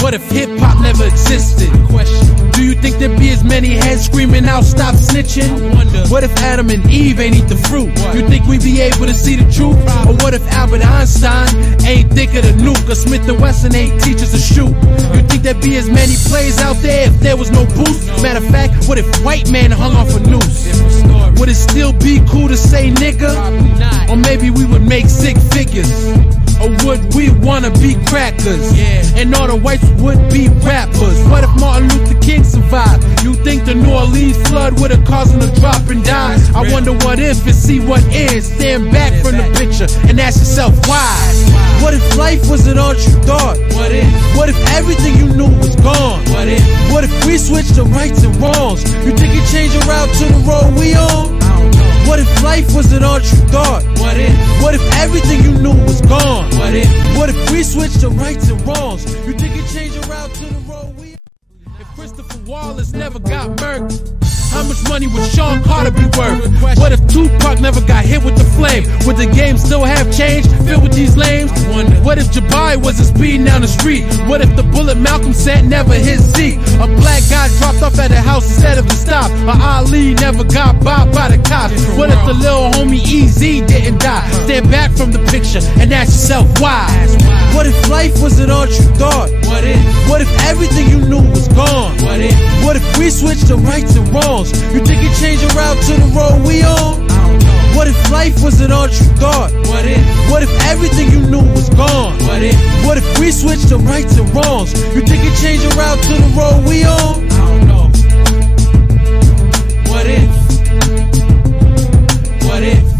What if hip-hop never existed? Do you think there'd be as many heads screaming out, stop snitching? What if Adam and Eve ain't eat the fruit? You think we'd be able to see the truth? Or what if Albert Einstein ain't think of the nuke? Or Smith & Wesson ain't teach us to shoot? You think there'd be as many plays out there if there was no boost? Matter of fact, what if white man hung off a noose? Would it still be cool to say nigga? Or maybe we would make sick figures? Or would we wanna be crackers? And all the whites would be rappers? What if Martin Luther King survived? You think the New Orleans flood would've caused him to drop and die? I wonder what if and see what is. Stand back from the picture and ask yourself why. What if life wasn't all you thought? What if everything you knew was gone? What if we switched to rights and wrongs? You think you'd change your route to the road we on? What if life wasn't all you thought? What if everything you knew was gone? What if we switched to rights and wrongs? You think you'd change your route to the road we on? If Christopher Wallace never got murked, how much money would Sean Carter be worth? What if Tupac never got hit with the flame? Would the game still have change filled with these lames? What if Jabari wasn't speeding down the street? What if the bullet Malcolm sent never hit Zeke? A black guy dropped off at the house instead of the stop? Or Ali never got bopped by the cops? What if the little homie EZ didn't die? Stand back from the picture and ask yourself why. What if life wasn't all you thought? What if everything you knew was gone? What if we switched to rights and wrongs? You think you'd change your route to the road we on? What if life wasn't all you thought? What if everything you knew was gone? What if we switched to rights and wrongs? You think you'd change your route to the road we on? What if? What if?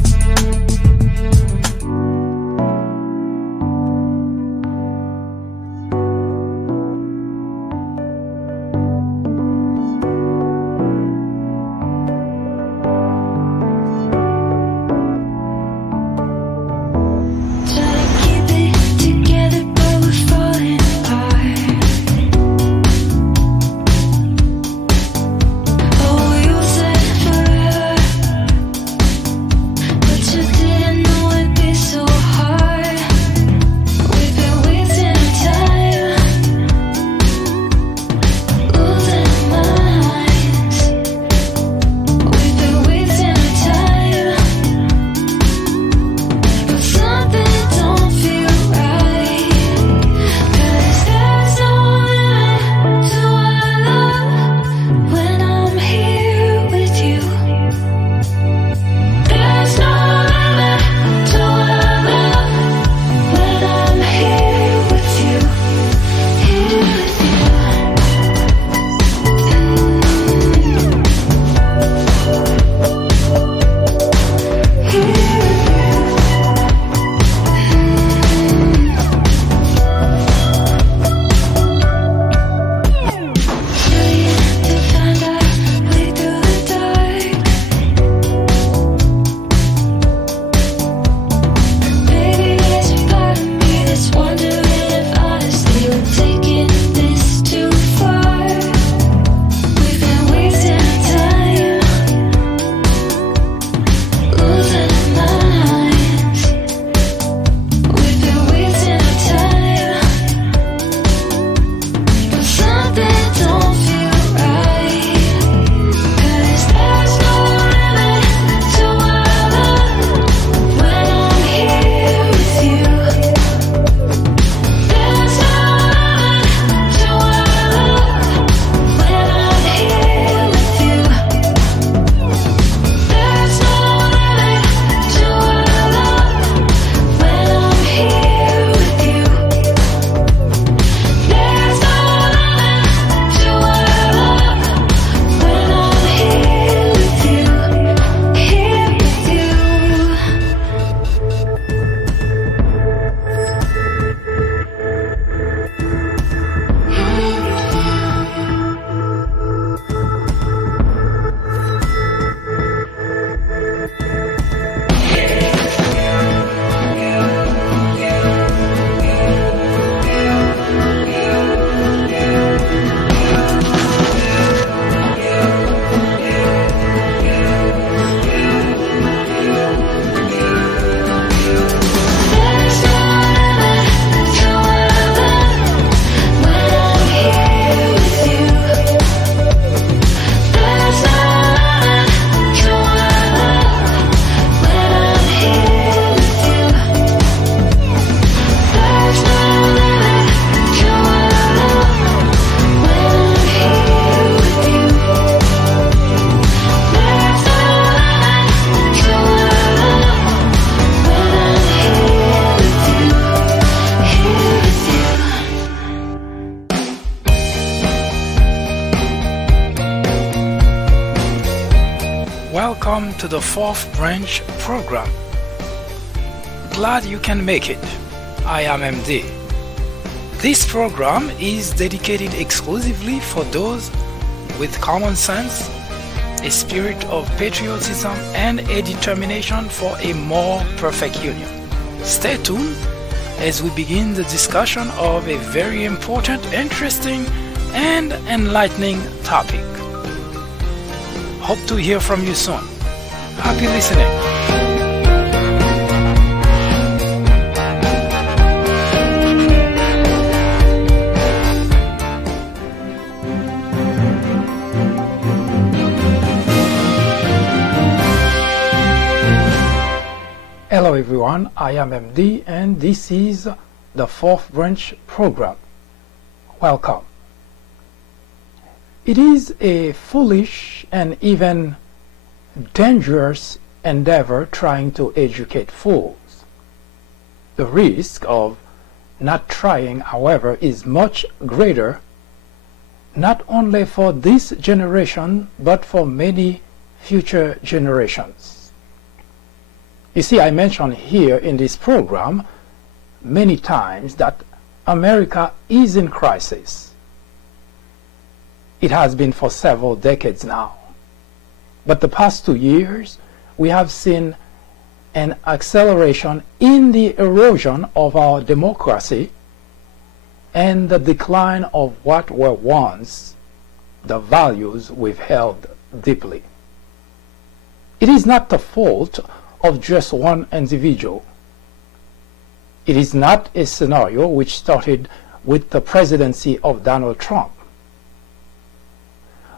welcome to the Fourth Branch program. Glad you can make it. I am MD. This program is dedicated exclusively for those with common sense, a spirit of patriotism, and a determination for a more perfect union. Stay tuned as we begin the discussion of a very important, interesting, and enlightening topic. Hope to hear from you soon. Happy listening. Hello everyone, I am MD and this is the Fourth Branch program. Welcome. It is a foolish and even dangerous endeavor trying to educate fools. The risk of not trying, however, is much greater, not only for this generation, but for many future generations. You see, I mentioned here in this program many times that America is in crisis. It has been for several decades now. But the past 2 years, we have seen an acceleration in the erosion of our democracy and the decline of what were once the values we've held deeply. It is not the fault of just one individual. It is not a scenario which started with the presidency of Donald Trump.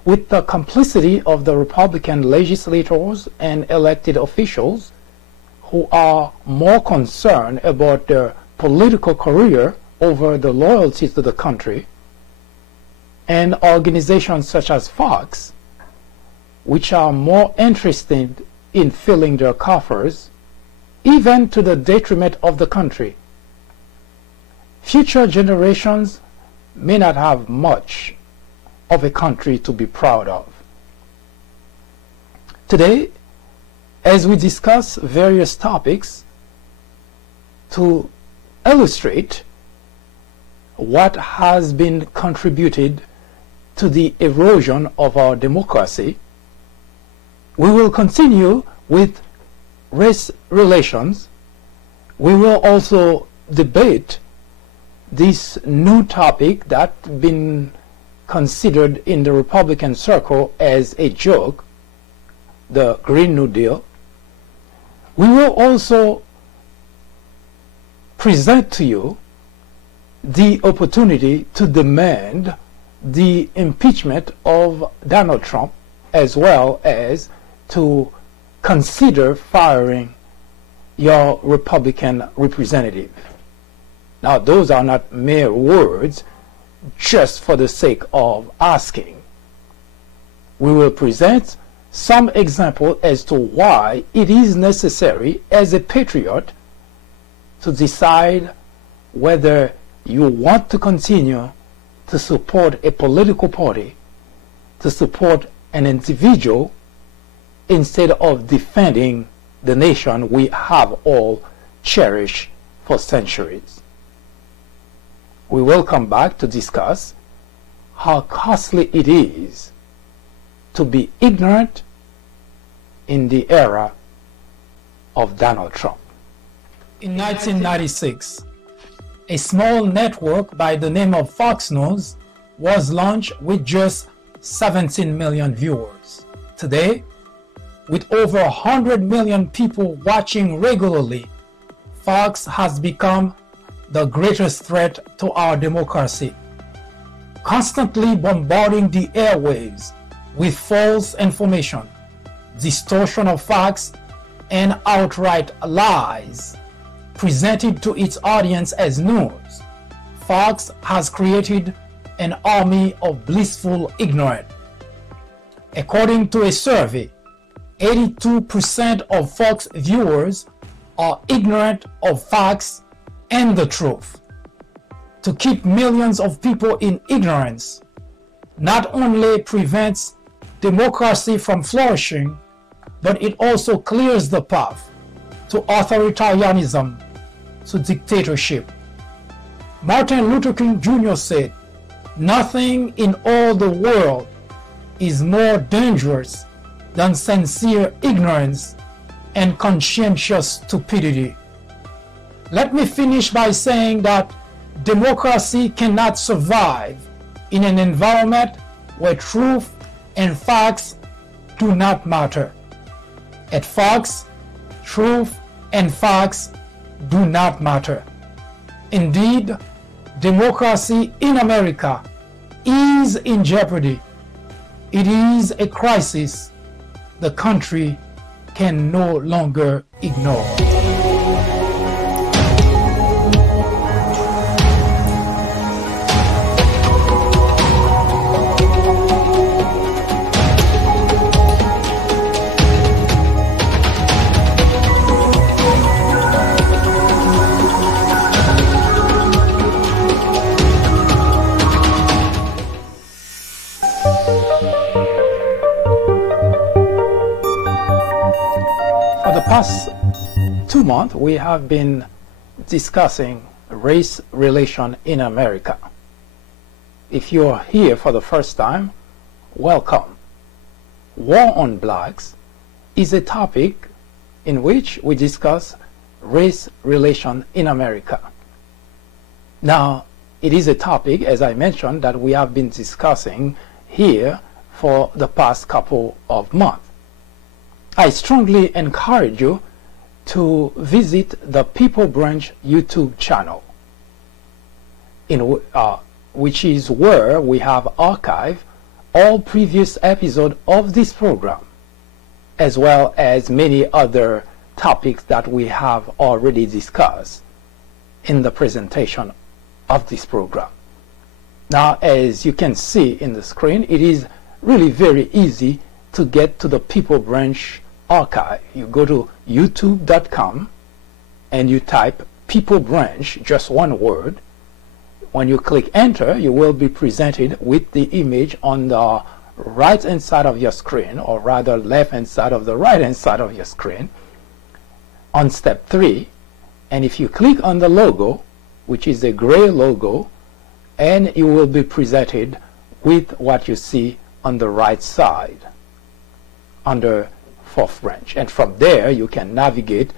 With the complicity of the Republican legislators and elected officials who are more concerned about their political career over the loyalty to the country, and organizations such as Fox, which are more interested in filling their coffers, even to the detriment of the country. Future generations may not have much of a country to be proud of. Today, as we discuss various topics to illustrate what has been contributed to the erosion of our democracy, we will continue with race relations. We will also debate this new topic that's been considered in the Republican circle as a joke, the Green New Deal. We will also present to you the opportunity to demand the impeachment of Donald Trump, as well as to consider firing your Republican representative. Now, those are not mere words just for the sake of asking. We will present some example as to why it is necessary as a patriot to decide whether you want to continue to support a political party, to support an individual, instead of defending the nation we have all cherished for centuries. We will come back to discuss how costly it is to be ignorant in the era of Donald Trump. In 1996, a small network by the name of Fox News was launched with just 17 million viewers. Today, with over 100 million people watching regularly, Fox has become the greatest threat to our democracy, constantly bombarding the airwaves with false information, distortion of facts, and outright lies presented to its audience as news. Fox has created an army of blissful ignorance. According to a survey, 82% of Fox viewers are ignorant of facts and the truth. To keep millions of people in ignorance not only prevents democracy from flourishing, but it also clears the path to authoritarianism, to dictatorship. Martin Luther King Jr. said, "Nothing in all the world is more dangerous than sincere ignorance and conscientious stupidity." Let me finish by saying that democracy cannot survive in an environment where truth and facts do not matter. At Fox, truth and facts do not matter. Indeed, democracy in America is in jeopardy. It is a crisis the country can no longer ignore. For the past 2 months, we have been discussing race relation in America. If you're here for the first time, welcome. War on blacks is a topic in which we discuss race relation in America. Now, it is a topic, as I mentioned, that we have been discussing here for the past couple of months. I strongly encourage you to visit the People Branch YouTube channel, which is where we have archived all previous episodes of this program, as well as many other topics that we have already discussed in the presentation of this program. Now, as you can see in the screen, it is really very easy to get to the People Branch archive. You go to youtube.com and you type People Branch, just one word. When you click enter, you will be presented with the image on the right hand side of your screen, or rather left hand side of the right hand side of your screen, on step 3. And if you click on the logo, which is a gray logo, and you will be presented with what you see on the right side under Fourth Branch. And from there you can navigate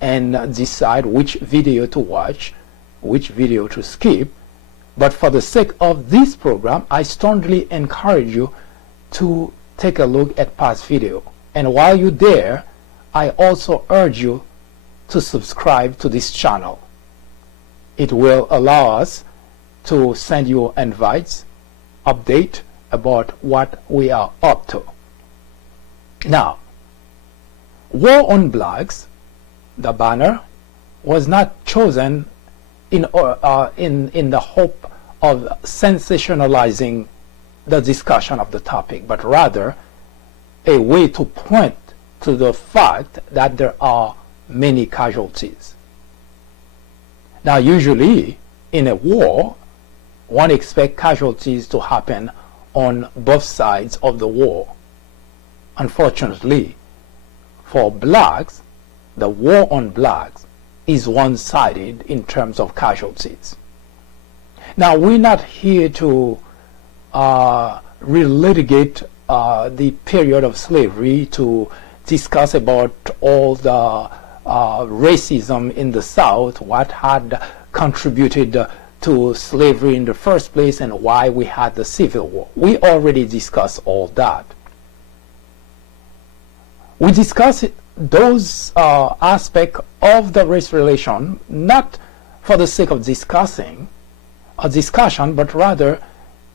and decide which video to watch, which video to skip. But for the sake of this program, I strongly encourage you to take a look at past video. And while you're there, I also urge you to subscribe to this channel. It will allow us to send you invites, update about what we are up to. Now, War on Blacks, the banner, was not chosen in the hope of sensationalizing the discussion of the topic, but rather a way to point to the fact that there are many casualties. Now, usually in a war, one expects casualties to happen on both sides of the war. Unfortunately, for blacks, the war on blacks is one-sided in terms of casualties. Now, we're not here to relitigate the period of slavery, to discuss about all the racism in the South, what had contributed to slavery in the first place, and why we had the Civil War. We already discussed all that. We discussed those aspects of the race relation not for the sake of discussing a discussion, but rather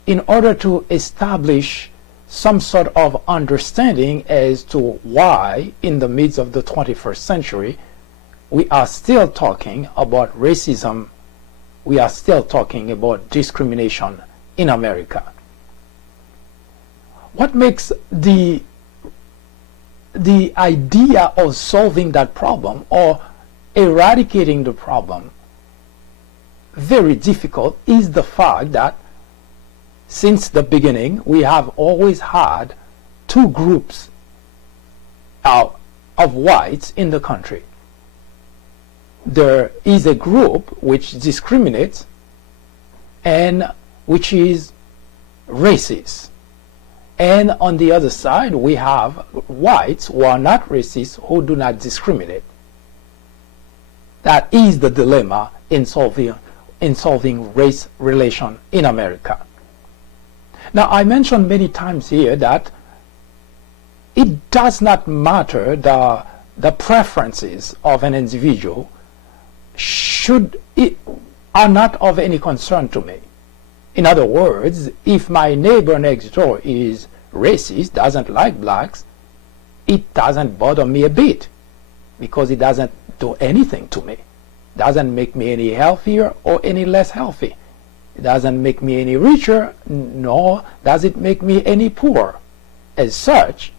in order to establish some sort of understanding as to why in the midst of the 21st century we are still talking about racism, we are still talking about discrimination in America. What makes the idea of solving that problem or eradicating the problem very difficult is the fact that since the beginning we have always had two groups of whites in the country. There is a group which discriminates and which is racist. And on the other side, we have whites who are not racist, who do not discriminate. That is the dilemma in solving race relation in America. Now, I mentioned many times here that it does not matter the preferences of an individual are not of any concern to me. In other words, if my neighbor next door is racist, doesn't like blacks, it doesn't bother me a bit because it doesn't do anything to me. It doesn't make me any healthier or any less healthy. It doesn't make me any richer, nor does it make me any poorer. As such,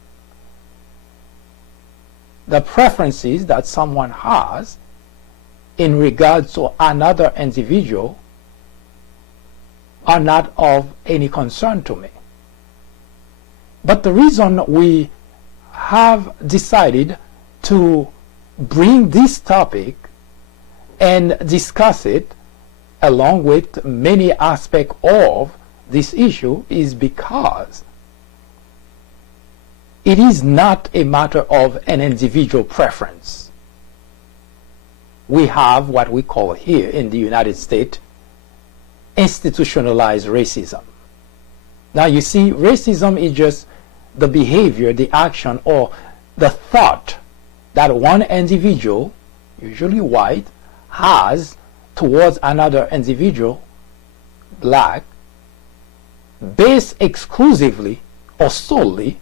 the preferences that someone has in regards to another individual are not of any concern to me. But the reason we have decided to bring this topic and discuss it along with many aspects of this issue is because it is not a matter of an individual preference. We have what we call here in the United States institutionalized racism. Now you see, racism is just the behavior, the action, or the thought that one individual, usually white, has towards another individual, black, based exclusively or solely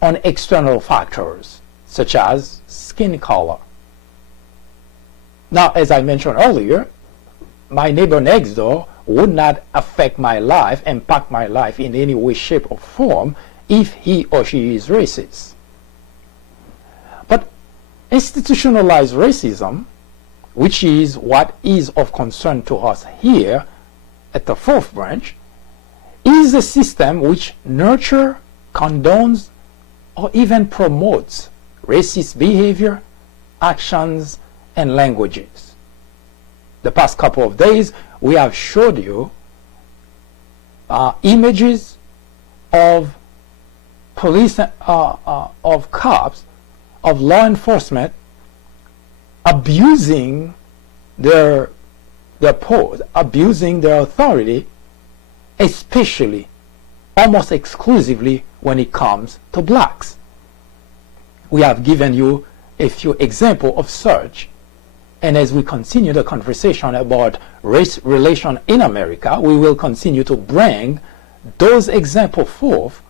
on external factors such as skin color. Now, as I mentioned earlier, my neighbor next door would not affect my life, impact my life in any way, shape, or form if he or she is racist. But institutionalized racism, which is what is of concern to us here at the fourth branch, is a system which nurtures, condones, or even promotes racist behavior, actions, and languages. The past couple of days, we have showed you images of police, of cops, of law enforcement abusing their post, abusing their authority, especially, almost exclusively when it comes to blacks. We have given you a few examples of such, and as we continue the conversation about race relation in America, we will continue to bring those examples forth,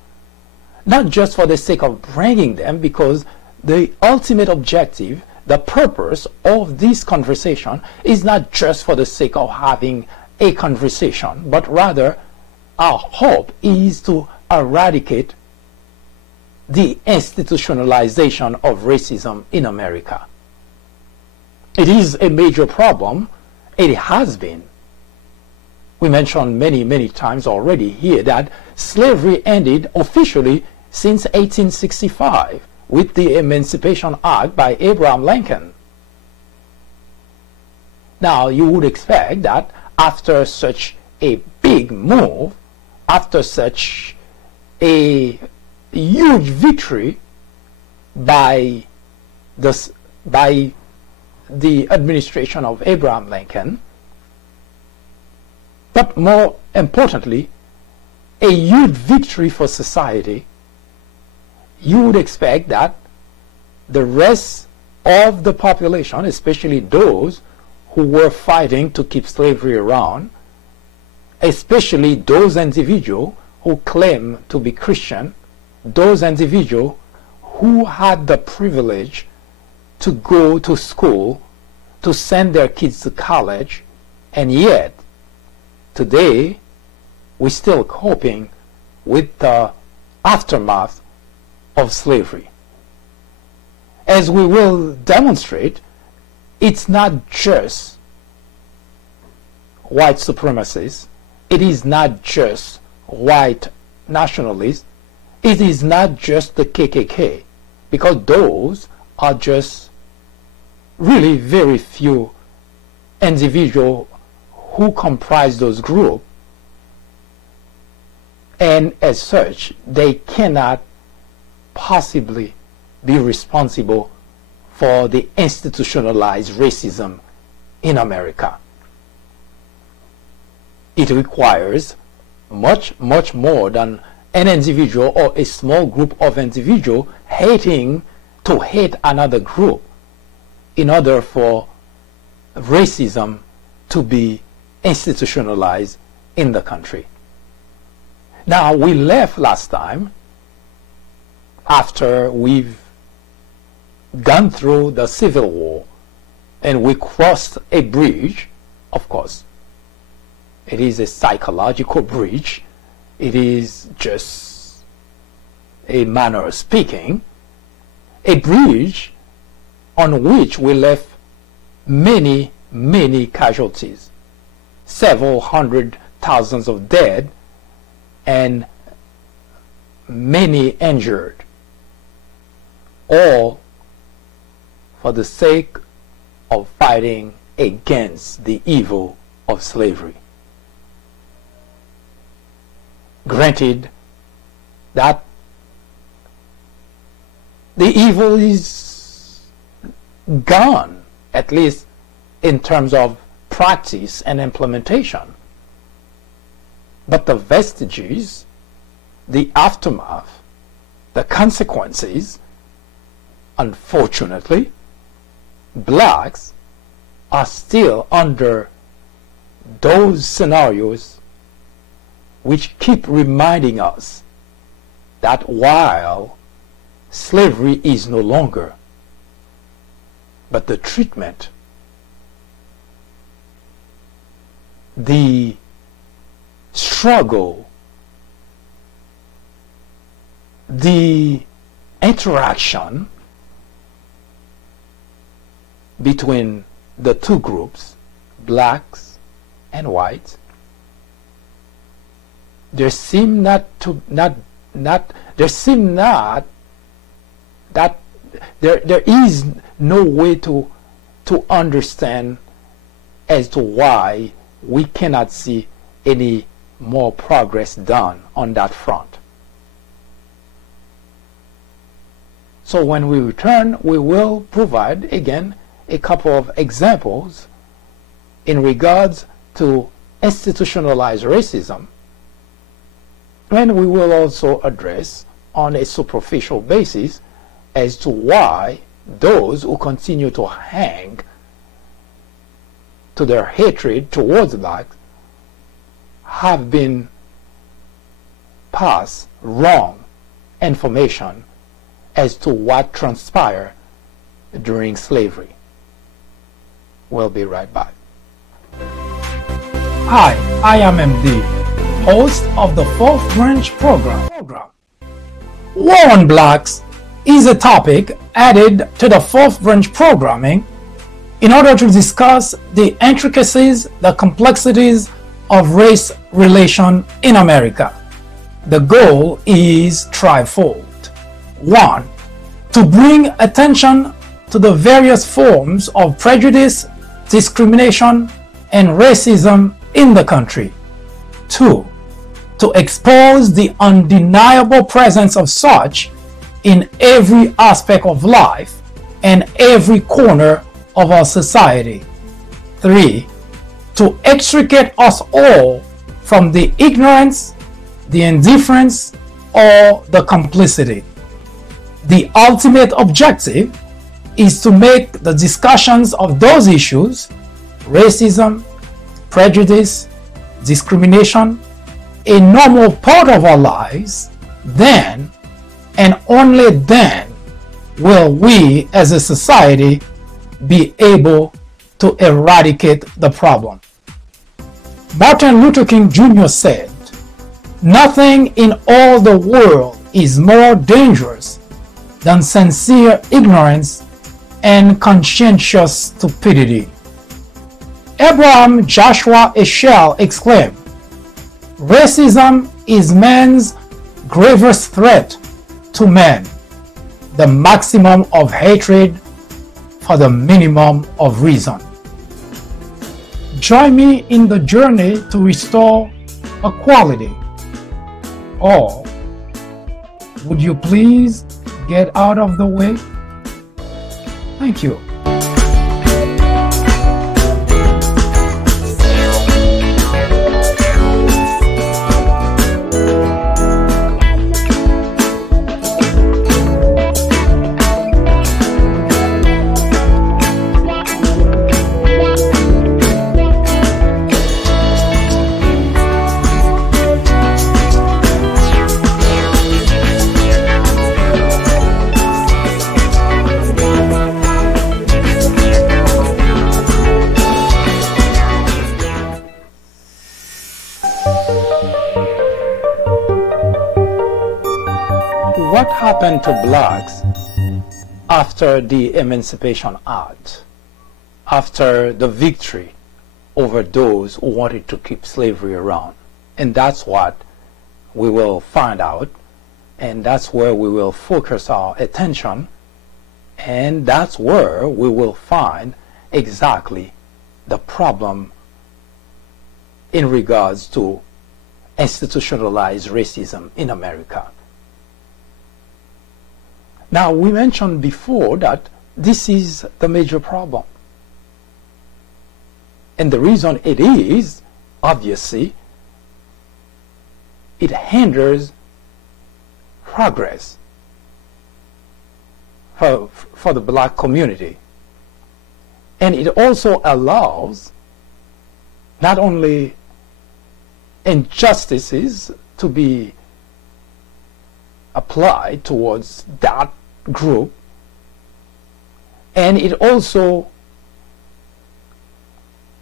not just for the sake of bringing them, because the ultimate objective, the purpose of this conversation is not just for the sake of having a conversation, but rather our hope is to eradicate the institutionalization of racism in America. It is a major problem. It has been. We mentioned many times already here that slavery ended officially since 1865 with the Emancipation Act by Abraham Lincoln. Now, you would expect that after such a big move, after such a huge victory by the administration of Abraham Lincoln, but more importantly, a huge victory for society, you would expect that the rest of the population, especially those who were fighting to keep slavery around, especially those individuals who claim to be Christian, those individuals who had the privilege to go to school, to send their kids to college, and yet today we're still coping with the aftermath of slavery. As we will demonstrate, it's not just white supremacists, it is not just white nationalists, it is not just the KKK, because those are just really very few individuals who comprise those groups, and as such they cannot possibly be responsible for the institutionalized racism in America. It requires much more than an individual or a small group of individuals hating to hate another group in order for racism to be institutionalized in the country. Now, we left last time after we've gone through the Civil War and we crossed a bridge. Of course, it is a psychological bridge. It is just a manner of speaking, a bridge on which we left many casualties, several hundred thousands of dead and many injured, all for the sake of fighting against the evil of slavery. Granted that the evil is gone, at least in terms of practice and implementation, but the vestiges, the aftermath, the consequences, unfortunately, blacks are still under those scenarios which keep reminding us that while slavery is no longer, but the treatment, the struggle, the interaction between the two groups, blacks and whites, there seem not that there is no way to understand as to why we cannot see any more progress done on that front. So when we return, we will provide again a couple of examples in regards to institutionalized racism, and we will also address on a superficial basis as to why those who continue to hang to their hatred towards blacks have been passed wrong information as to what transpired during slavery. We'll be right back. Hi, I am MD, host of the Fourth Branch program. War on Blacks is a topic added to the Fourth Branch programming in order to discuss the intricacies, the complexities of race relation in America. The goal is threefold. 1. To bring attention to the various forms of prejudice, discrimination, and racism in the country. 2. To expose the undeniable presence of such in every aspect of life and every corner of our society. 3. To extricate us all from the ignorance, the indifference, or the complicity. The ultimate objective is to make the discussions of those issues, racism, prejudice, discrimination, a normal part of our lives. Then, and only then, will we as a society be able to eradicate the problem. Martin Luther King Jr. said, "Nothing in all the world is more dangerous than sincere ignorance and conscientious stupidity." Abraham Joshua Heschel exclaimed, "Racism is man's gravest threat to man, the maximum of hatred for the minimum of reason. Join me in the journey to restore equality. Or would you please get out of the way? Thank you. What happened to blacks after the Emancipation Act, after the victory over those who wanted to keep slavery around? And that's what we will find out, and that's where we will focus our attention, and that's where we will find exactly the problem in regards to institutionalized racism in America. Now, we mentioned before that this is the major problem. And the reason it is, obviously, it hinders progress for the black community. And it also allows not only injustices to be applied towards that group, and it also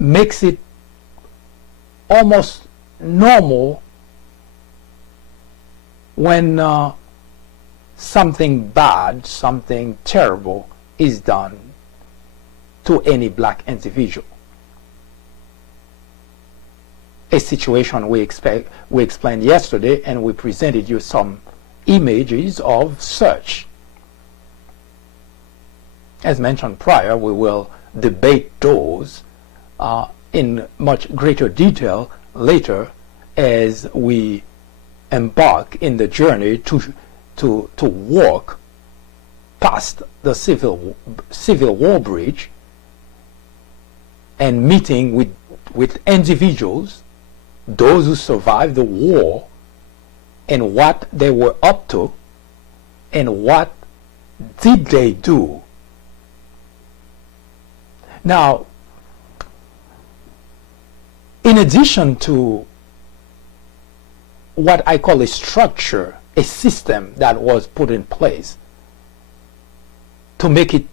makes it almost normal when something bad, something terrible is done to any black individual. A situation we explained yesterday, and we presented you some images of such. As mentioned prior, we will debate those in much greater detail later as we embark in the journey to walk past the Civil War bridge and meeting with individuals, those who survived the war, and what they were up to, and what did they do. Now, in addition to what I call a structure, a system that was put in place to make it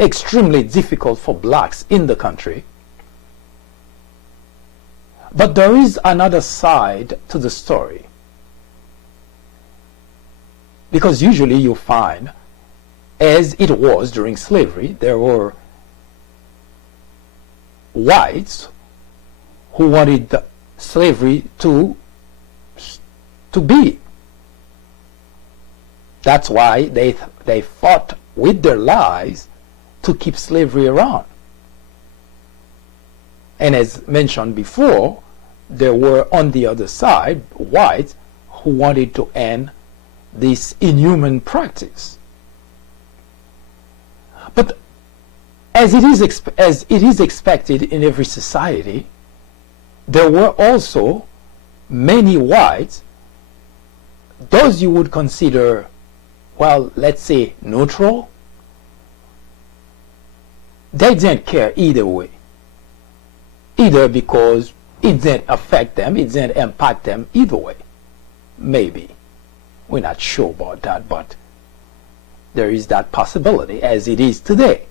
extremely difficult for blacks in the country, but there is another side to the story. Because usually you find, as it was during slavery, there were whites who wanted the slavery to be. That's why they fought with their lives to keep slavery around. And as mentioned before, there were on the other side whites who wanted to end this inhuman practice. But as it is expected in every society, there were also many whites, those you would consider, well, let's say neutral. They didn't care either way, either because it didn't affect them, it didn't impact them either way. Maybe. We're not sure about that, but there is that possibility, as it is today.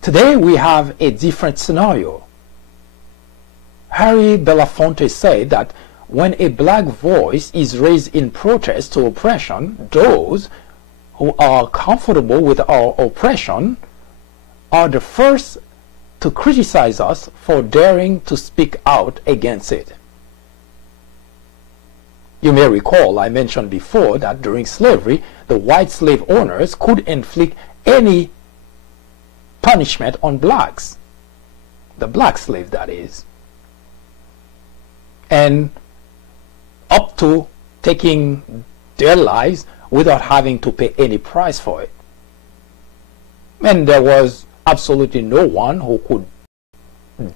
Today we have a different scenario. Harry Belafonte said that when a black voice is raised in protest to oppression, those who are comfortable with our oppression are the first to criticize us for daring to speak out against it. You may recall I mentioned before that during slavery, the white slave owners could inflict any punishment on blacks, the black slave that is, and up to taking their lives without having to pay any price for it. And there was absolutely no one who could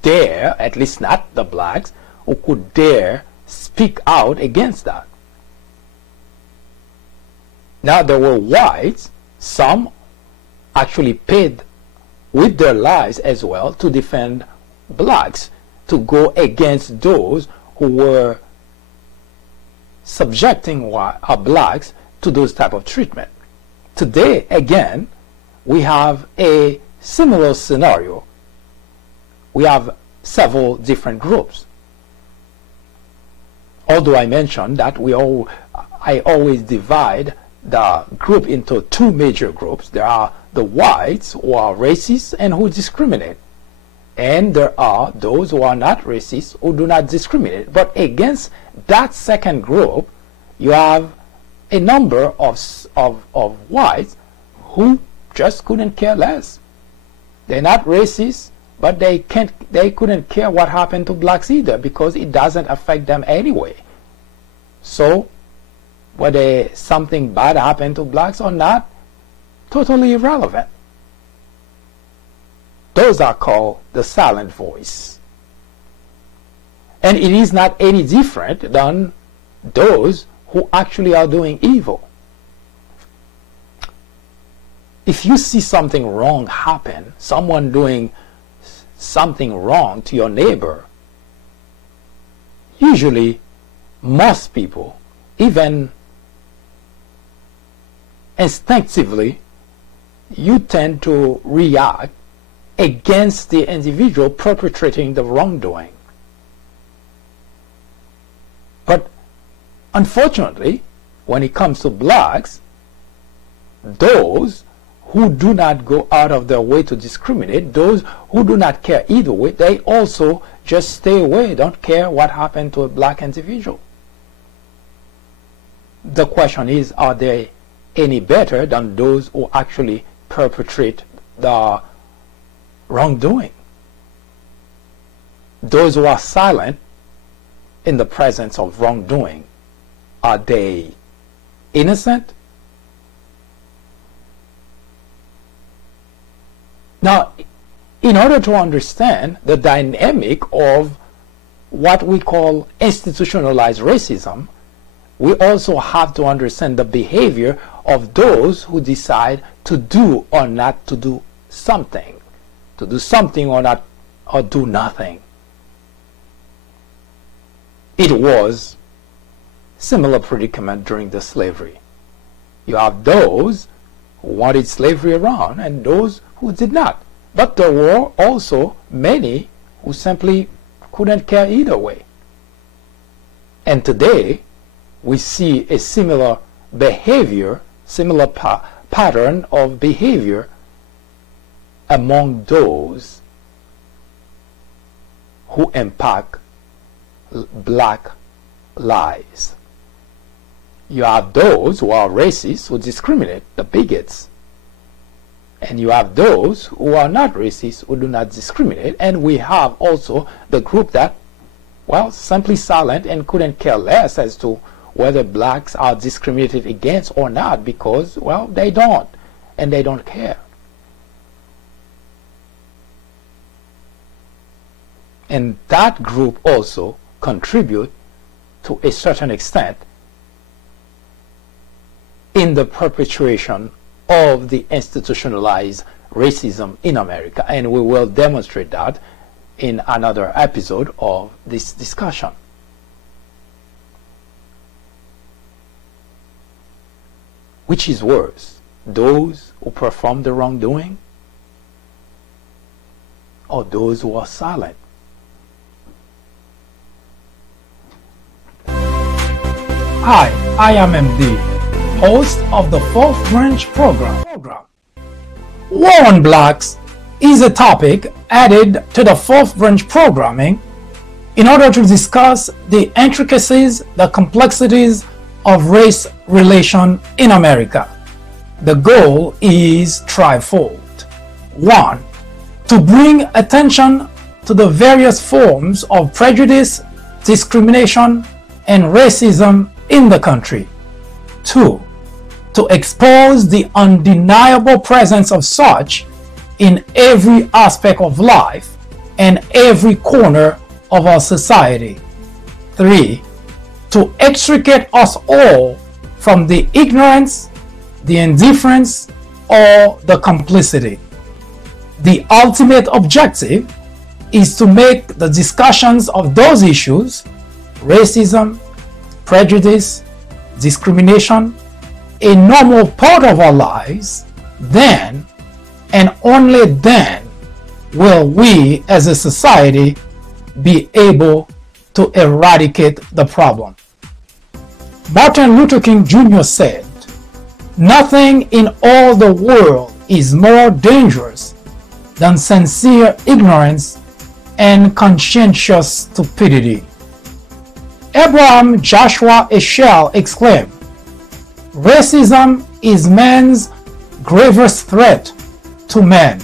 dare, at least not the blacks, who could dare speak out against that. Now there were whites, some actually paid with their lives as well to defend blacks, to go against those who were subjecting blacks to those type of treatment. Today, again, we have a similar scenario. We have several different groups. Although I mentioned that I always divide the group into two major groups. There are the whites who are racist and who discriminate. And there are those who are not racist who do not discriminate. But against that second group, you have a number of whites who just couldn't care less. They're not racist, but they couldn't care what happened to blacks either, because it doesn't affect them anyway. So whether something bad happened to blacks or not, totally irrelevant. Those are called the silent voice. And it is not any different than those who actually are doing evil. If you see something wrong happen, someone doing something wrong to your neighbor, usually most people, even instinctively, you tend to react against the individual perpetrating the wrongdoing. But unfortunately, when it comes to blacks, those who do not go out of their way to discriminate, those who do not care either way, they also just stay away, don't care what happened to a black individual. The question is, are they any better than those who actually perpetrate the wrongdoing? Those who are silent in the presence of wrongdoing, are they innocent? Now, in order to understand the dynamic of what we call institutionalized racism, we also have to understand the behavior of those who decide to do or not to do something, or do nothing. It was similar predicament during the slavery. You have those who wanted slavery around and those who did not. But there were also many who simply couldn't care either way. And today, we see a similar behavior, similar pattern of behavior among those who impact black lives. You have those who are racist, who discriminate, the bigots. And you have those who are not racist, who do not discriminate. And we have also the group that, well, simply silent and couldn't care less as to whether blacks are discriminated against or not, because, well, they don't, and they don't care. And that group also contribute to a certain extent in the perpetuation of the institutionalized racism in America, and we will demonstrate that in another episode of this discussion. Which is worse, those who perform the wrongdoing or those who are silent? Hi, I am MD, host of the Fourth Branch program. War on Blacks is a topic added to the Fourth Branch programming in order to discuss the intricacies, the complexities of race relation in America. The goal is threefold. 1. To bring attention to the various forms of prejudice, discrimination, and racism in the country. 2. To expose the undeniable presence of such in every aspect of life and every corner of our society. 3. To extricate us all from the ignorance, the indifference, or the complicity. The ultimate objective is to make the discussions of those issues, racism, prejudice, discrimination, a normal part of our lives. Then, and only then, will we as a society be able to eradicate the problem. Martin Luther King Jr. said, "Nothing in all the world is more dangerous than sincere ignorance and conscientious stupidity." Abraham Joshua Heschel exclaimed, "Racism is man's gravest threat to man,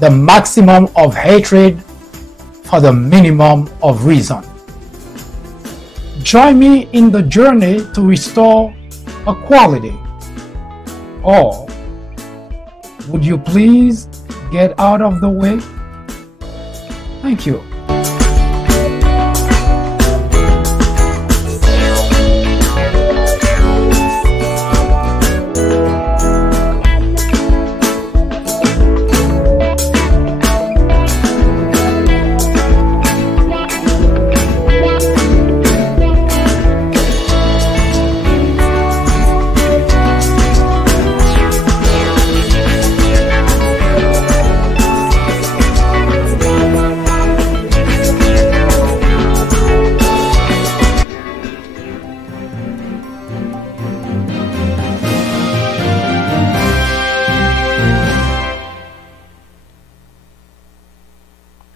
the maximum of hatred for the minimum of reason." Join me in the journey to restore equality. Or would you please get out of the way? Thank you.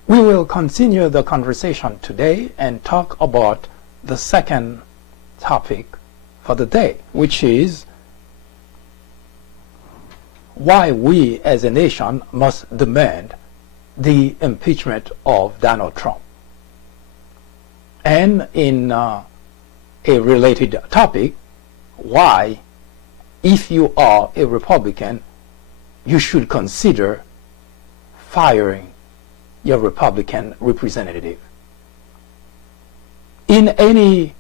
We will continue the conversation today and talk about the second topic for the day, which is why we as a nation must demand the impeachment of Donald Trump. And in a related topic, why, if you are a Republican, you should consider firing your Republican representative. In any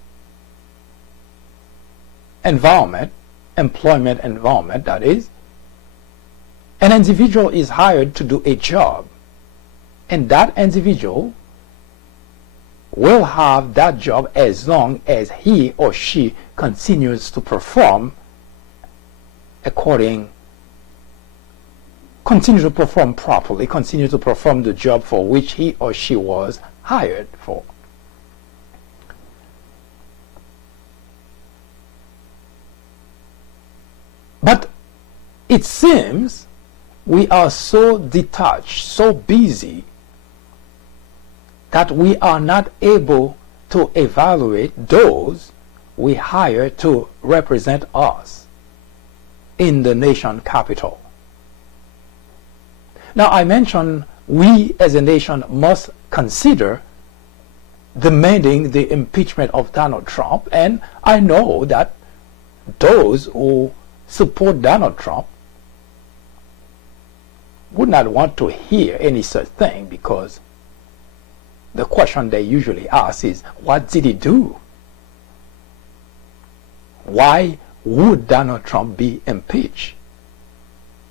environment, employment environment that is, an individual is hired to do a job, and that individual will have that job as long as he or she continues to perform continue to perform properly, continue to perform the job for which he or she was hired for. But it seems we are so detached, so busy, that we are not able to evaluate those we hire to represent us in the nation capital. Now, I mentioned we as a nation must consider demanding the impeachment of Donald Trump, and I know that those who support Donald Trump would not want to hear any such thing, because the question they usually ask is, what did he do? Why would Donald Trump be impeached?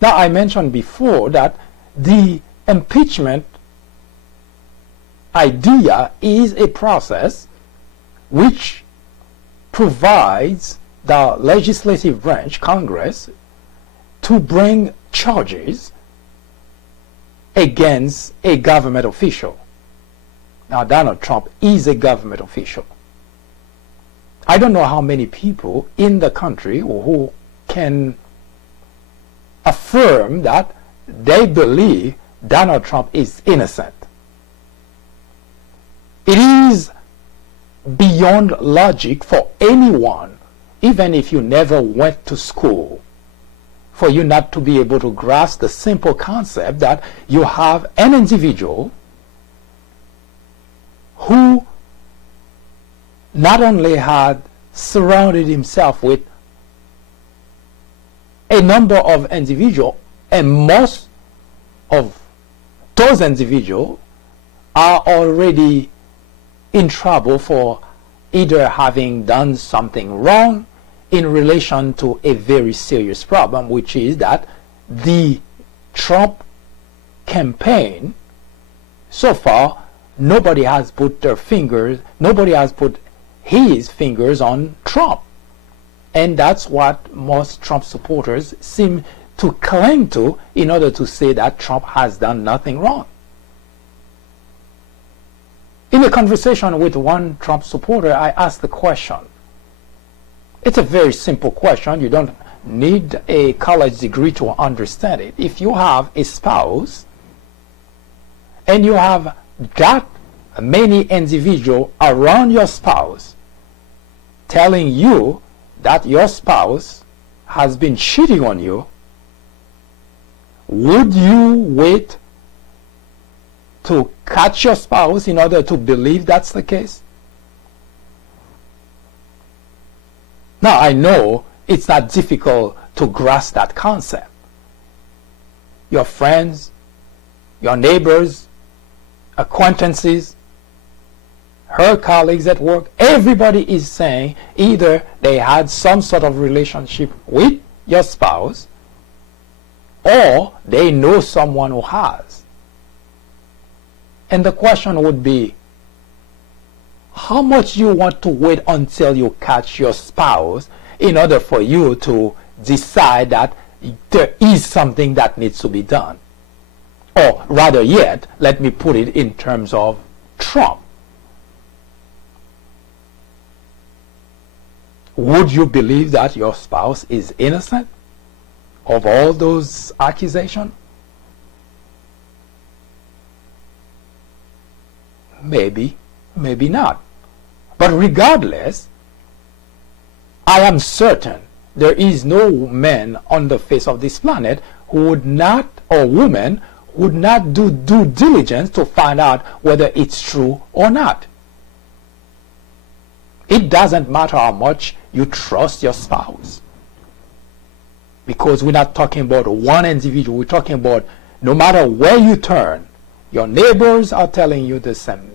Now, I mentioned before that the impeachment idea is a process which provides the legislative branch, Congress, to bring charges against a government official. Now, Donald Trump is a government official. I don't know how many people in the country who can affirm that they believe Donald Trump is innocent. It is beyond logic for anyone, even if you never went to school, for you not to be able to grasp the simple concept that you have an individual who not only had surrounded himself with a number of individuals, and most of those individuals are already in trouble for either having done something wrong in relation to a very serious problem, which is that the Trump campaign, so far, nobody has put his fingers on Trump. And that's what most Trump supporters seem to cling to in order to say that Trump has done nothing wrong. In a conversation with one Trump supporter, I asked the question. It's a very simple question. You don't need a college degree to understand it. If you have a spouse and you have that many individuals around your spouse telling you that your spouse has been cheating on you, would you wait to catch your spouse in order to believe that's the case? Now, I know it's not difficult to grasp that concept. Your friends, your neighbors, acquaintances, her colleagues at work, everybody is saying either they had some sort of relationship with your spouse or they know someone who has. And the question would be, how much you want to wait until you catch your spouse in order for you to decide that there is something that needs to be done? Or rather yet, let me put it in terms of Trump. Would you believe that your spouse is innocent of all those accusations? Maybe, maybe not. But regardless, I am certain there is no man on the face of this planet who would not, or woman, would not do due diligence to find out whether it's true or not. It doesn't matter how much you trust your spouse, because we're not talking about one individual. We're talking about no matter where you turn, your neighbors are telling you the same.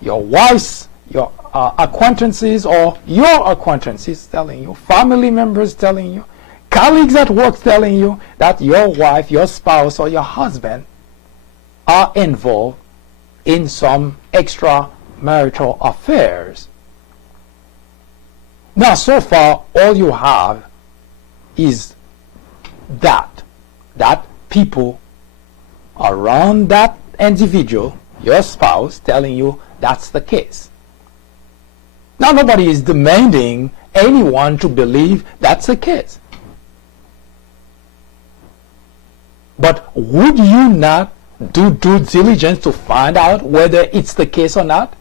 Your wife's, your acquaintances or your acquaintances telling you, family members telling you, colleagues at work telling you that your wife, your spouse, or your husband are involved in some extramarital affairs. Now, so far, all you have is that people around that individual, your spouse, telling you that's the case. Now, nobody is demanding anyone to believe that's the case. But would you not do due diligence to find out whether it's the case or not?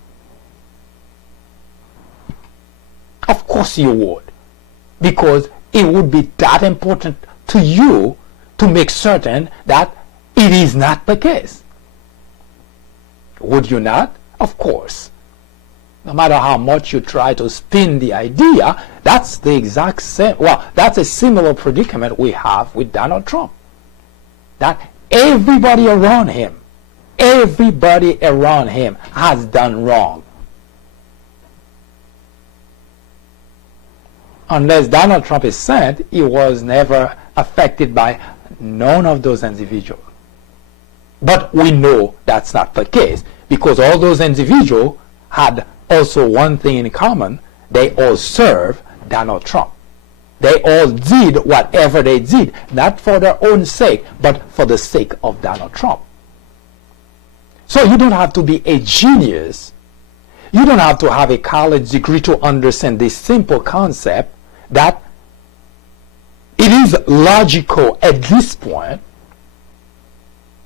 Of course you would, because it would be that important to you to make certain that it is not the case. Would you not? Of course. No matter how much you try to spin the idea, that's the exact same, well, that's a similar predicament we have with Donald Trump. That everybody around him has done wrong. Unless Donald Trump is sent, he was never affected by none of those individuals. But we know that's not the case, because all those individuals had also one thing in common: they all served Donald Trump. They all did whatever they did, not for their own sake, but for the sake of Donald Trump. So you don't have to be a genius. You don't have to have a college degree to understand this simple concept that it is logical at this point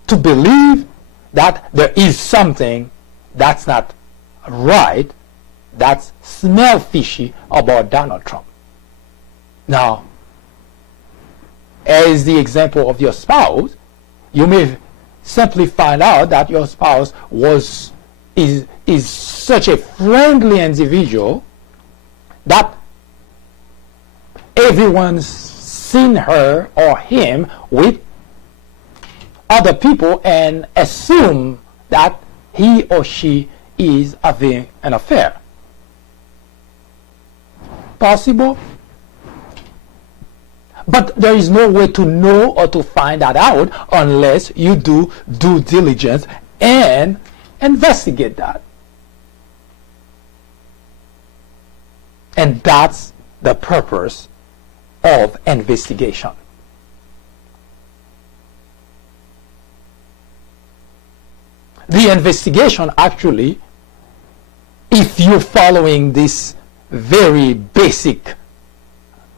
to believe that there is something that's not right that smell fishy about Donald Trump. Now, as the example of your spouse, you may simply find out that your spouse is such a friendly individual that everyone's seen her or him with other people and assume that he or she is having an affair. Possible? But there is no way to know or to find that out unless you do due diligence and investigate that. And that's the purpose of investigation. The investigation actually, if you're following this very basic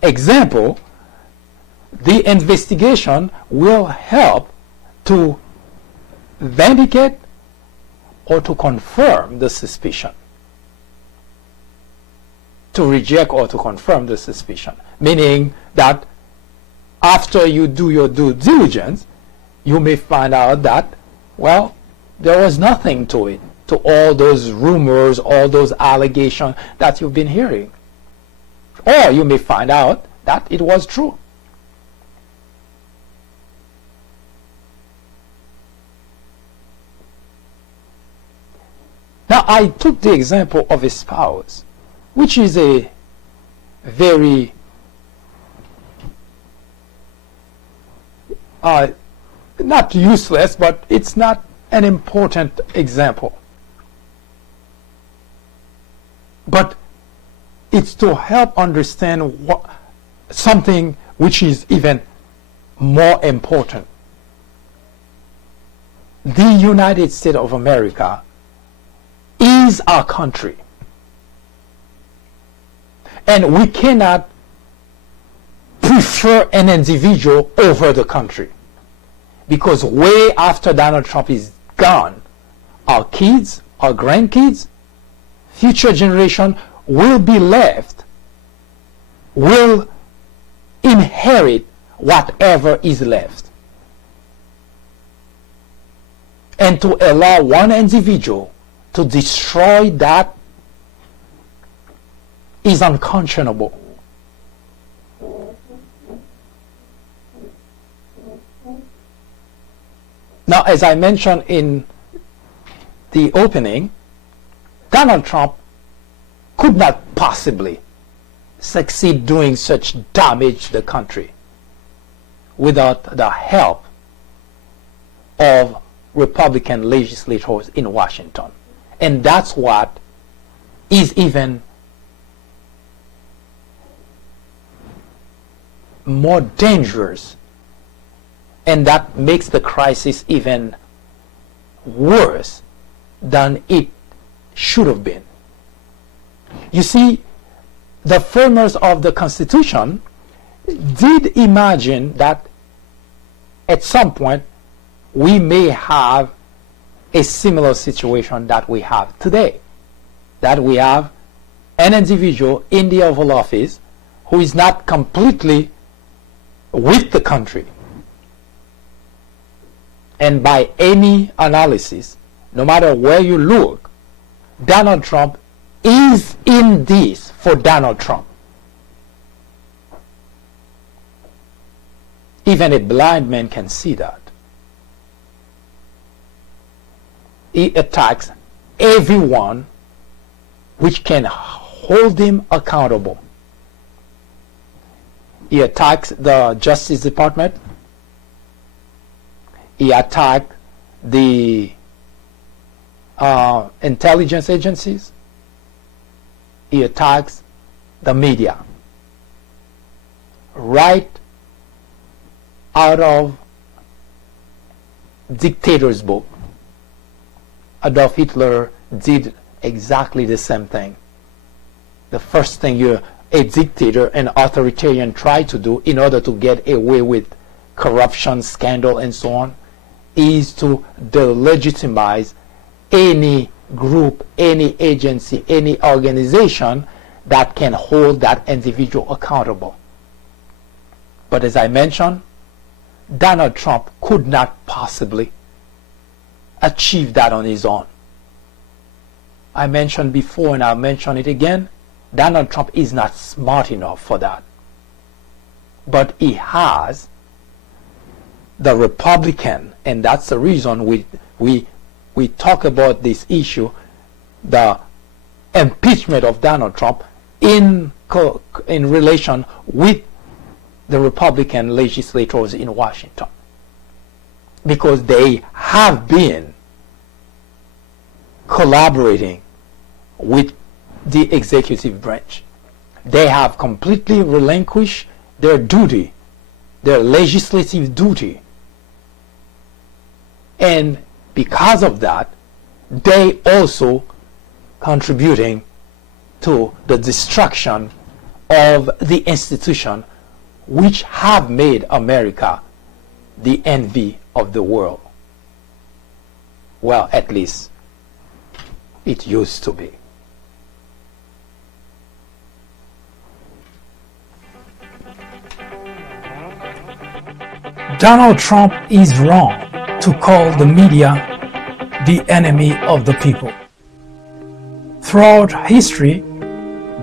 example, the investigation will help to vindicate or to confirm the suspicion. To reject or to confirm the suspicion. Meaning that after you do your due diligence, you may find out that, well, there was nothing to it, to all those rumors, all those allegations that you've been hearing. Or you may find out that it was true. Now, I took the example of a spouse, which is a very not useless, but it's not an important example. But it's to help understand something which is even more important. The United States of America is our country. And we cannot prefer an individual over the country. Because way after Donald Trump is gone, our kids, our grandkids, future generation will be left, will inherit whatever is left. And to allow one individual to destroy that is unconscionable. Now, as I mentioned in the opening, Donald Trump could not possibly succeed doing such damage to the country without the help of Republican legislators in Washington. And that's what is even more dangerous, and that makes the crisis even worse than it should have been. You see, the framers of the Constitution did imagine that at some point we may have a similar situation that we have today. That we have an individual in the Oval Office who is not completely with the country. And by any analysis, no matter where you look, Donald Trump is in this for Donald Trump. Even a blind man can see that. He attacks everyone which can hold him accountable. He attacks the Justice Department. He attacked the intelligence agencies. He attacks the media. Right out of Dictator's book, Adolf Hitler did exactly the same thing. The first thing a dictator, an authoritarian, try to do in order to get away with corruption, scandal, and so on, is to delegitimize any group, any agency, any organization that can hold that individual accountable. But as I mentioned, Donald Trump could not possibly achieve that on his own. I mentioned before and I'll mention it again, Donald Trump is not smart enough for that. But he has the Republican, and that's the reason we talk about this issue, the impeachment of Donald Trump in relation with the Republican legislators in Washington, because they have been collaborating with the executive branch. They have completely relinquished their duty, their legislative duty, and because of that, they also contributing to the destruction of the institution which have made America the envy of the world. Well, at least it used to be. Donald Trump is wrong to call the media the enemy of the people. Throughout history,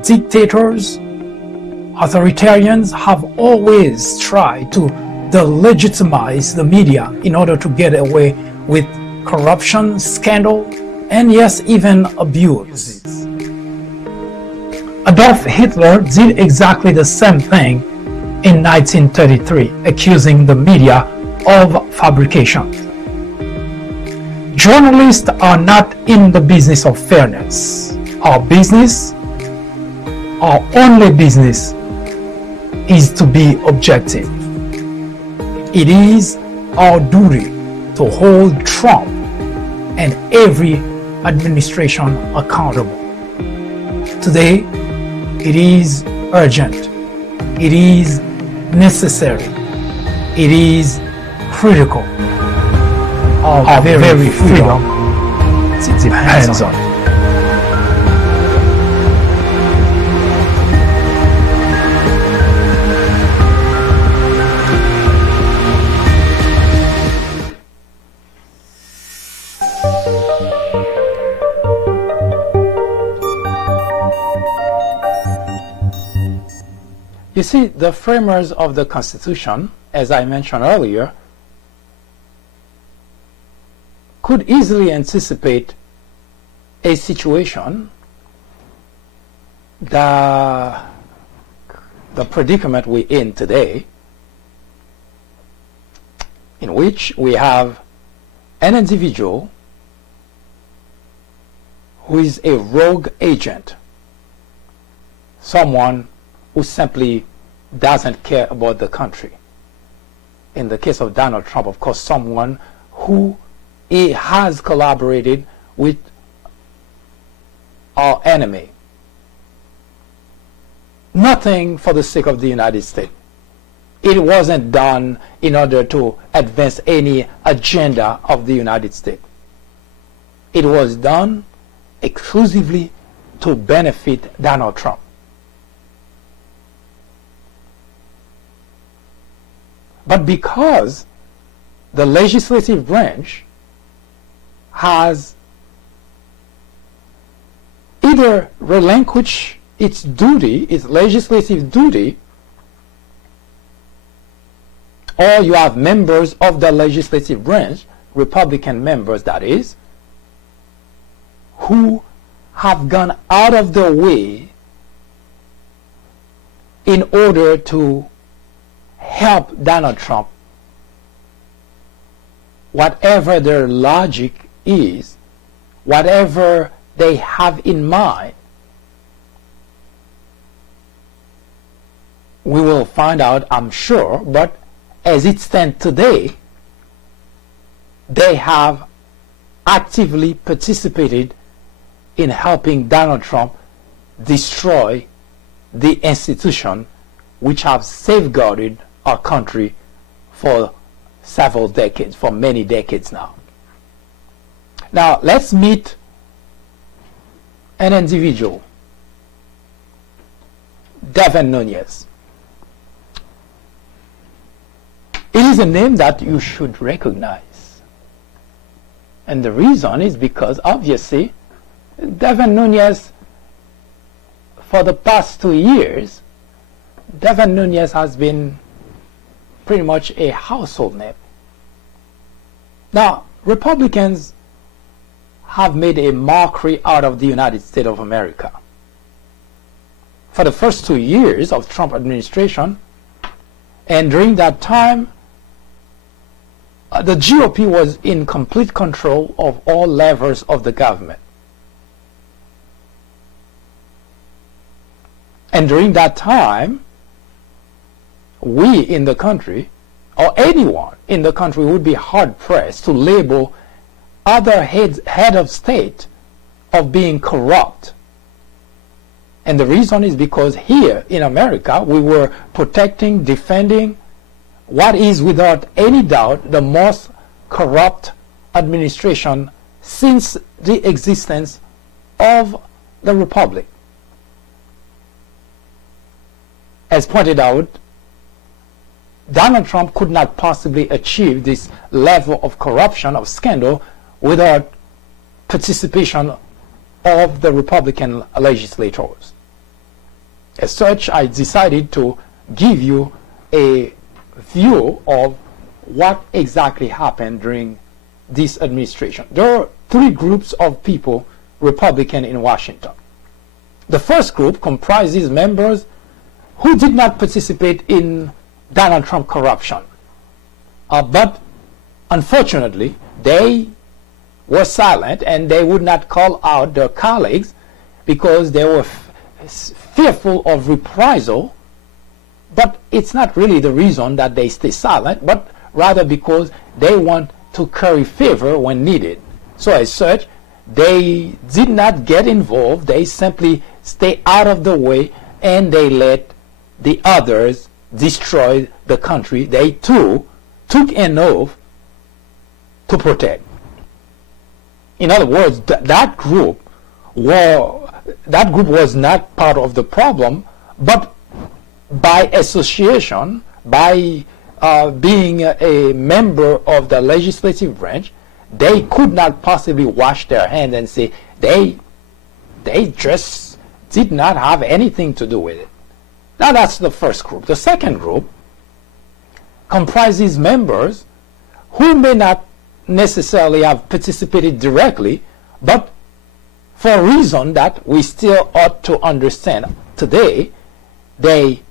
dictators, authoritarians have always tried to delegitimize the media in order to get away with corruption, scandal, and yes, even abuse. Adolf Hitler did exactly the same thing in 1933, accusing the media of fabrication. Journalists are not in the business of fairness. Our only business is to be objective. It is our duty to hold Trump and every administration accountable. Today, it is urgent. It is necessary. It is critical. Our very freedom depends on it. You see, the framers of the Constitution, as I mentioned earlier, could easily anticipate a situation, the predicament we're in today, in which we have an individual who is a rogue agent, someone who simply doesn't care about the country. In the case of Donald Trump, of course, someone who has collaborated with our enemy. Nothing for the sake of the United States. It wasn't done in order to advance any agenda of the United States. It was done exclusively to benefit Donald Trump. But because the legislative branch has either relinquished its duty, its legislative duty, or you have members of the legislative branch, Republican members that is, who have gone out of their way in order to help Donald Trump, whatever their logic is, whatever they have in mind. We will find out, I'm sure, but as it stands today, they have actively participated in helping Donald Trump destroy the institution which have safeguarded our country for several decades, for many decades now. Now, let's meet an individual, Devin Nunes. It is a name that you should recognize. And the reason is because obviously Devin Nunes, for the past 2 years, Devin Nunes has been pretty much a household name. Now, Republicans have made a mockery out of the United States of America. For the first 2 years of Trump administration, and during that time, the GOP was in complete control of all levels of the government. And during that time, we in the country, or anyone in the country, would be hard-pressed to label other head of state of being corrupt. And the reason is because here in America, we were protecting, defending what is without any doubt the most corrupt administration since the existence of the Republic. As pointed out, Donald Trump could not possibly achieve this level of corruption, of scandal, without participation of the Republican legislators. As such, I decided to give you a view of what exactly happened during this administration. There are 3 groups of people, Republican, in Washington. The first group comprises members who did not participate in Donald Trump corruption. But unfortunately, they were silent and they would not call out their colleagues because they were fearful of reprisal. But it's not really the reason that they stay silent, but rather because they want to curry favor when needed. So as such, they did not get involved. They simply stay out of the way and they let the others destroy the country they too took an oath to protect. In other words, that group was not part of the problem, but by association, by being a member of the legislative branch, they could not possibly wash their hands and say they just did not have anything to do with it. Now that's the first group. The second group comprises members who may not necessarily have participated directly, but for a reason that we still ought to understand today, they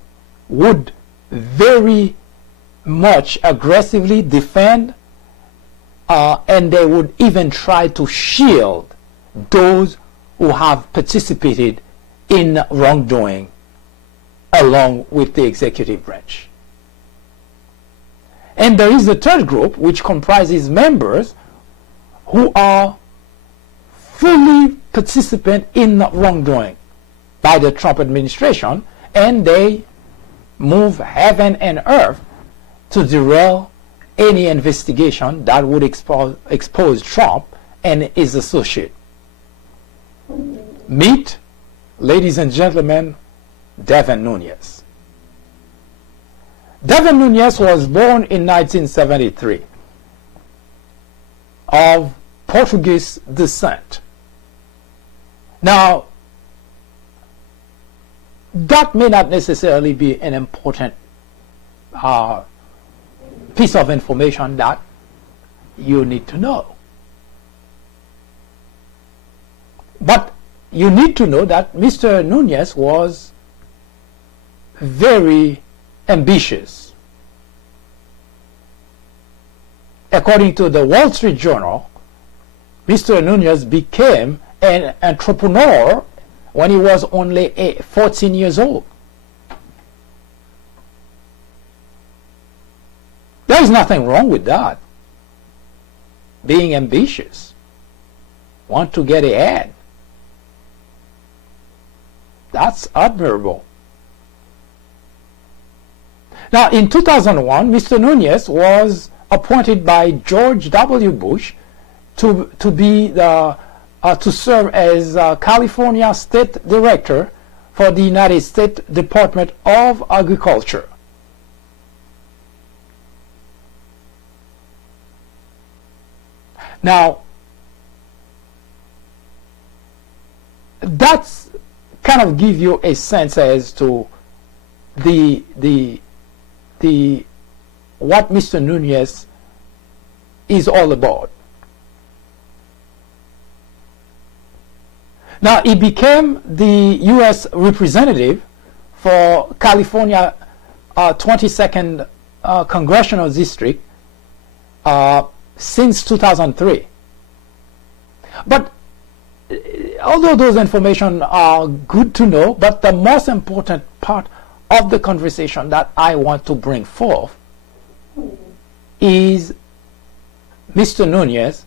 would very much aggressively defend and they would even try to shield those who have participated in wrongdoing along with the executive branch. And there is the third group, which comprises members who are fully participant in wrongdoing by the Trump administration, and they move heaven and earth to derail any investigation that would expose Trump and his associate. Meet, ladies and gentlemen, Devin Nunes. Devin Nunes was born in 1973 of Portuguese descent. Now, that may not necessarily be an important piece of information that you need to know. But you need to know that Mr. Nunes was very ambitious. According to the Wall Street Journal, Mr. Nunes became an entrepreneur when he was only 14 years old. There is nothing wrong with that. Being ambitious, want to get ahead. That's admirable. Now, in 2001, Mr. Nunes was appointed by George W. Bush to be the to serve as California State Director for the United States Department of Agriculture. Now, that's kind of give you a sense as to what Mr. Nunez is all about. Now, he became the U.S. representative for California 22nd Congressional District since 2003. But although those information are good to know, but the most important part of the conversation that I want to bring forth is Mr. Nunez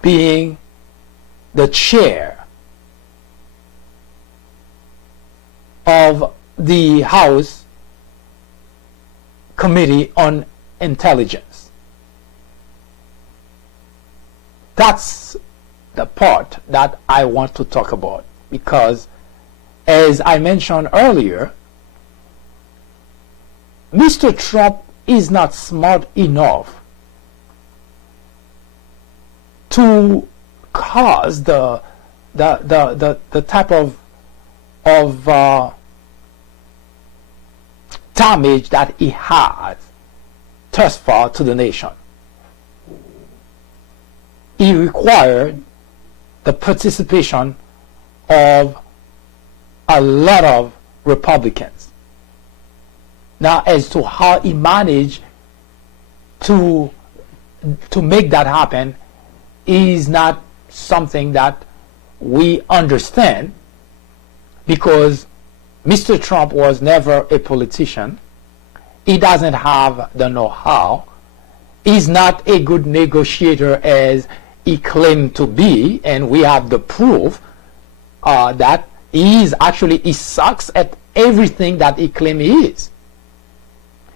being the chair of the House Committee on Intelligence. That's the part that I want to talk about, because as I mentioned earlier, Mr. Trump is not smart enough to cause the type of damage that he has thus far to the nation. He required the participation of a lot of Republicans. Now, as to how he managed to make that happen is not something that we understand, because Mr. Trump was never a politician. He doesn't have the know-how. He's not a good negotiator as he claimed to be, and we have the proof that he sucks at everything that he claimed he is.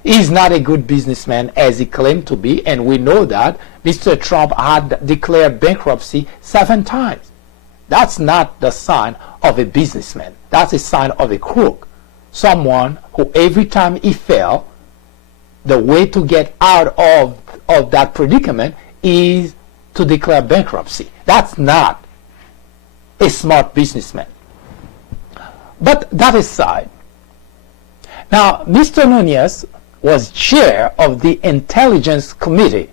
He's not a good businessman as he claimed to be, and we know that Mr. Trump had declared bankruptcy 7 times. That's not the sign of a businessman. That's a sign of a crook. Someone who every time he fell, the way to get out of that predicament is to declare bankruptcy. That's not a smart businessman. But that aside, now Mr. Nunez was chair of the Intelligence Committee.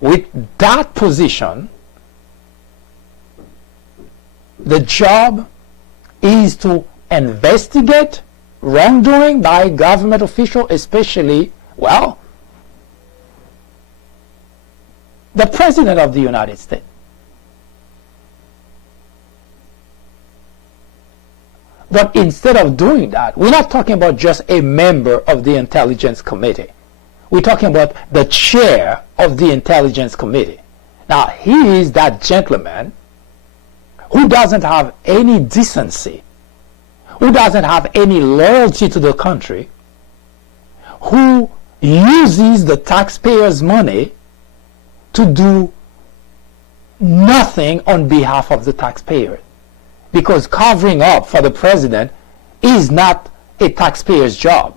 With that position, the job is to investigate wrongdoing by government officials, especially, well, the President of the United States. But instead of doing that, we're not talking about just a member of the Intelligence Committee. We're talking about the chair of the Intelligence Committee. Now, he is that gentleman who doesn't have any decency, who doesn't have any loyalty to the country, who uses the taxpayers' money to do nothing on behalf of the taxpayers. Because covering up for the president is not a taxpayer's job.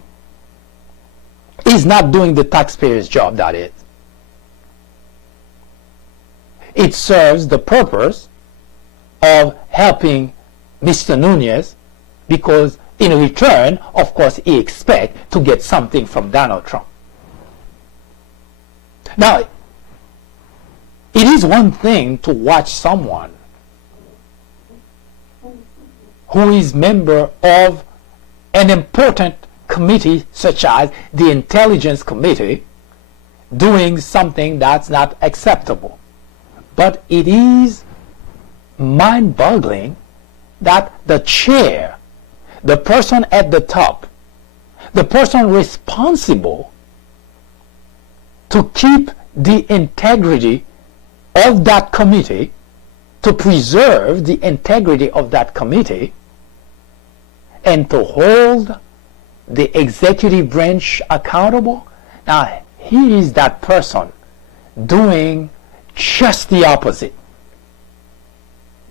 He's not doing the taxpayer's job, that is. It serves the purpose of helping Mr. Nunez, because in return, of course, he expects to get something from Donald Trump. Now, it is one thing to watch someone who is member of an important committee such as the Intelligence Committee doing something that's not acceptable. But it is mind-boggling that the chair, the person at the top, the person responsible to keep the integrity of that committee, to preserve the integrity of that committee, and to hold the executive branch accountable. Now, he is that person doing just the opposite.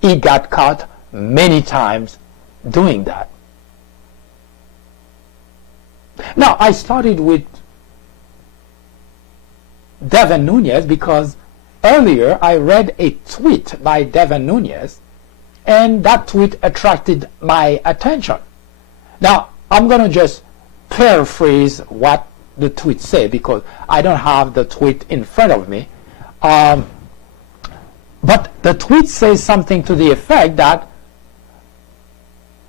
He got caught many times doing that. Now, I started with Devin Nunes because earlier I read a tweet by Devin Nunes, and that tweet attracted my attention. Now, I'm going to just paraphrase what the tweet said because I don't have the tweet in front of me. But the tweet says something to the effect that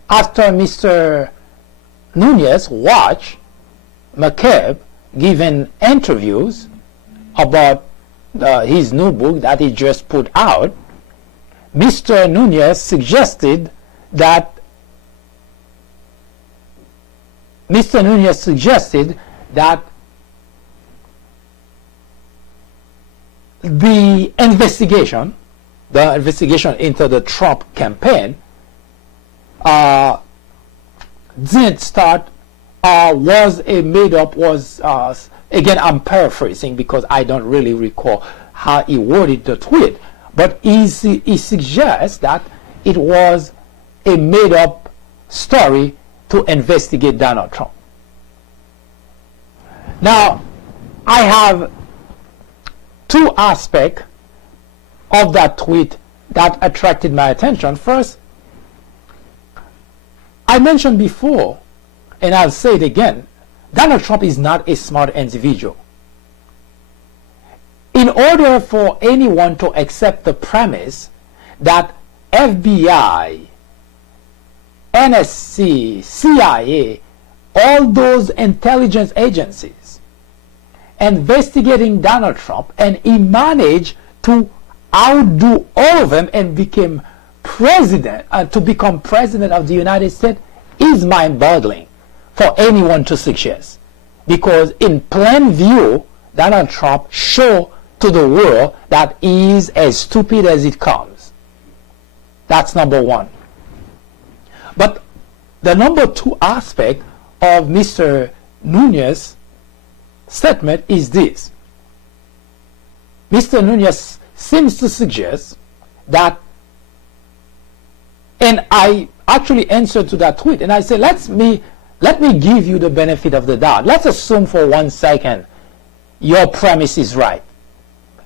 after Mr. Nunes watched McCabe giving interviews about his new book that he just put out, Mr. Nunes suggested that the investigation into the Trump campaign didn't start, again, I'm paraphrasing because I don't really recall how he worded the tweet, but he suggests that it was a made-up story to investigate Donald Trump. Now, I have two aspects of that tweet that attracted my attention. First, I mentioned before, and I'll say it again, Donald Trump is not a smart individual. In order for anyone to accept the premise that FBI, NSC, CIA, all those intelligence agencies investigating Donald Trump, and he managed to outdo all of them and became president, to become president of the United States, is mind-boggling for anyone to suggest. Because in plain view, Donald Trump showed to the world that he is as stupid as it comes. That's number one. But the number two aspect of Mr. Nunes' statement is this. Mr. Nunes seems to suggest that, and I actually answered to that tweet, and I said, let me give you the benefit of the doubt. Let's assume for 1 second your premise is right.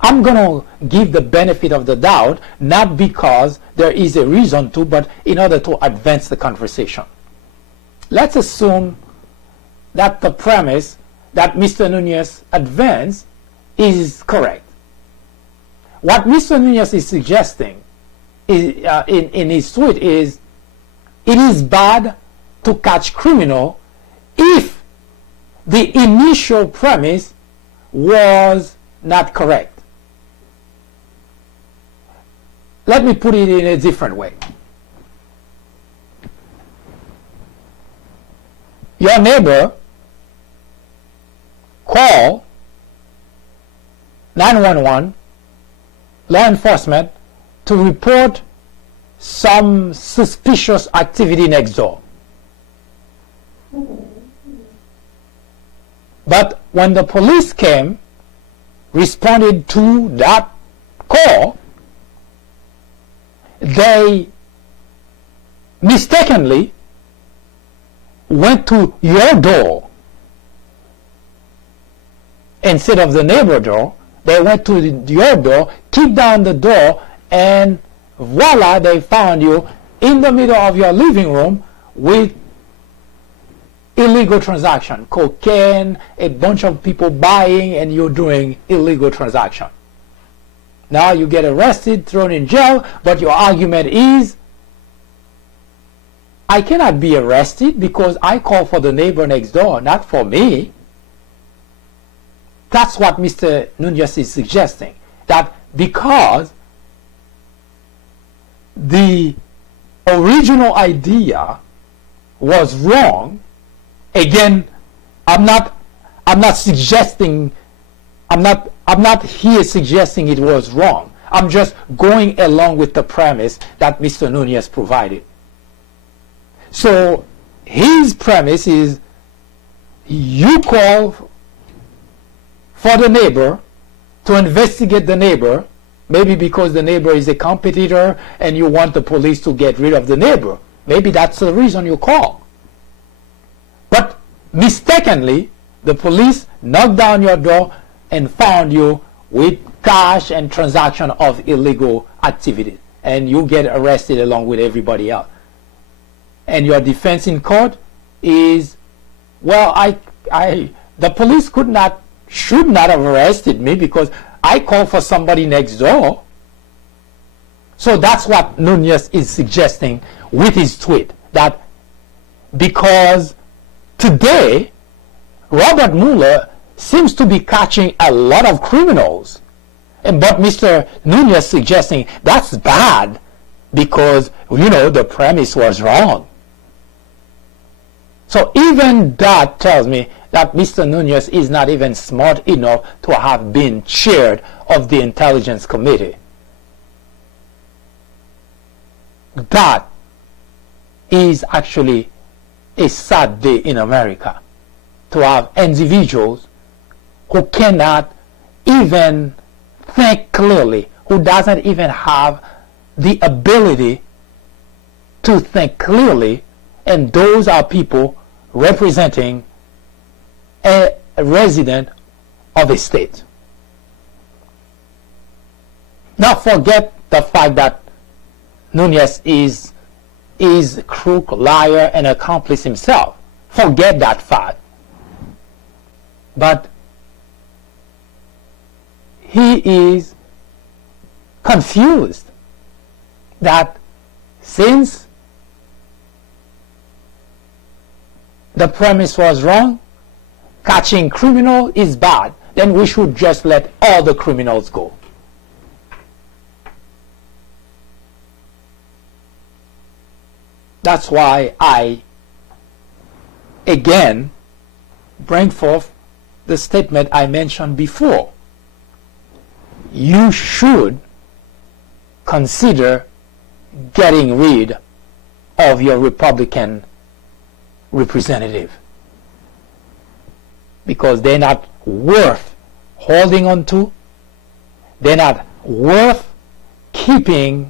I'm going to give the benefit of the doubt, not because there is a reason to, but in order to advance the conversation. Let's assume that the premise that Mr. Nunes advanced is correct. What Mr. Nunes is suggesting is, in his tweet is, it is bad to catch criminal if the initial premise was not correct. Let me put it in a different way. Your neighbor call 911, law enforcement, to report some suspicious activity next door. But when the police came, responded to that call, they mistakenly went to your door instead of the neighbor door. They went to your door, kicked down the door, and voila, they found you in the middle of your living room with illegal transaction, cocaine, a bunch of people buying, and you're doing illegal transaction. Now you get arrested, thrown in jail, but your argument is, I cannot be arrested because I call for the neighbor next door, not for me. That's what Mr. Nunes is suggesting, that because the original idea was wrong, again, I'm not suggesting, I'm not here suggesting it was wrong. I'm just going along with the premise that Mr. Nunes provided. So his premise is, you call for the neighbor to investigate the neighbor Maybe because the neighbor is a competitor and you want the police to get rid of the neighbor. Maybe that's the reason you call. But mistakenly, the police knocked down your door and found you with cash and transaction of illegal activity, and you get arrested along with everybody else. And your defense in court is, well, the police should not have arrested me because I called for somebody next door. So that's what Nunez is suggesting with his tweet, that because today Robert Mueller seems to be catching a lot of criminals, but Mr. Nunez suggesting that's bad because, you know, the premise was wrong. So even that tells me that Mr. Nunez is not even smart enough to have been chair of the Intelligence Committee. That is actually a sad day in America, to have individuals who cannot even think clearly, who doesn't even have the ability to think clearly, and those are people representing a resident of a state. Now forget the fact that Nunez is crook, liar, and accomplice himself. Forget that fact. But he is confused that since the premise was wrong, catching criminal is bad, then we should just let all the criminals go. That's why I again bring forth the statement I mentioned before. You should consider getting rid of your Republican representative, because they're not worth holding on to, they're not worth keeping,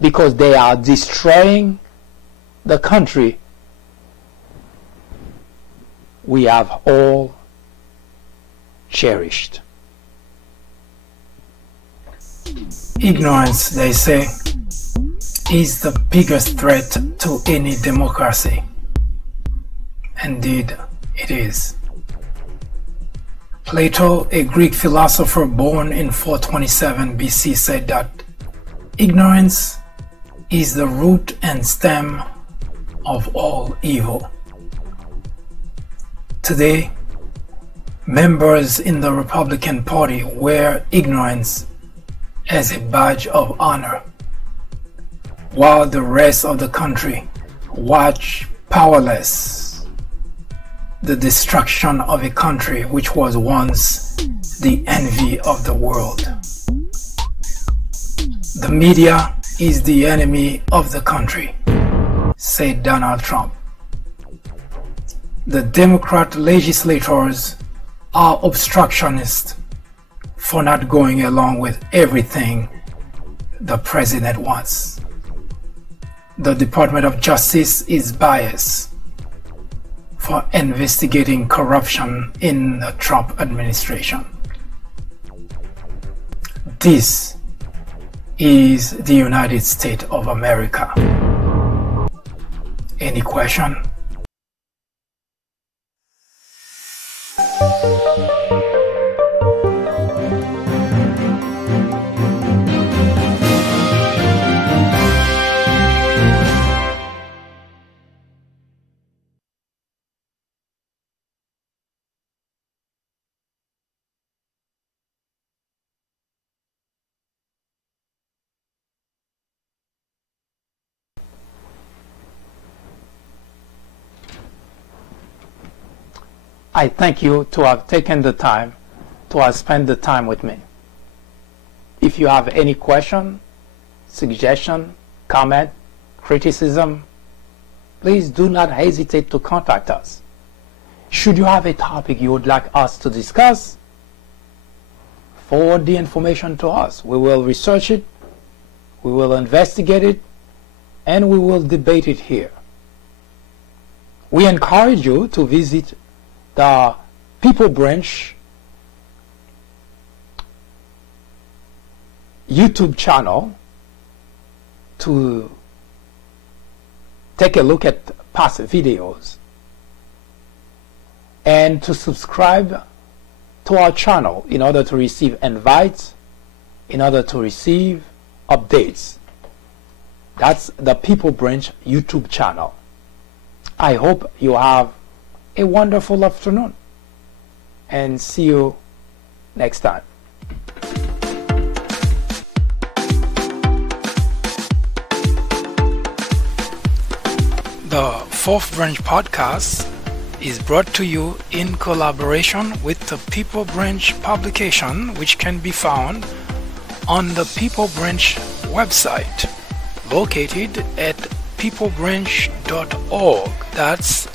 because they are destroying the country we have all cherished. Ignorance, they say, is the biggest threat to any democracy. Indeed, it is. Plato, a Greek philosopher born in 427 BC, said that ignorance is the root and stem of all evil. Today, members in the Republican Party wear ignorance as a badge of honor, while the rest of the country watch powerless the destruction of a country which was once the envy of the world. The media is the enemy of the country, said Donald Trump. The Democrat legislators are obstructionists for not going along with everything the president wants. The Department of Justice is biased for investigating corruption in the Trump administration. This is the United States of America. Any question? I thank you to have taken the time to have spent the time with me. If you have any question, suggestion, comment, criticism, please do not hesitate to contact us. Should you have a topic you would like us to discuss, forward the information to us. We will research it, we will investigate it, and we will debate it here. We encourage you to visit the People Branch YouTube channel to take a look at past videos and to subscribe to our channel in order to receive invites, in order to receive updates. That's the People Branch YouTube channel. I hope you have a wonderful afternoon and see you next time. The Fourth Branch podcast is brought to you in collaboration with the People Branch publication, which can be found on the People Branch website located at peoplebranch.org. That's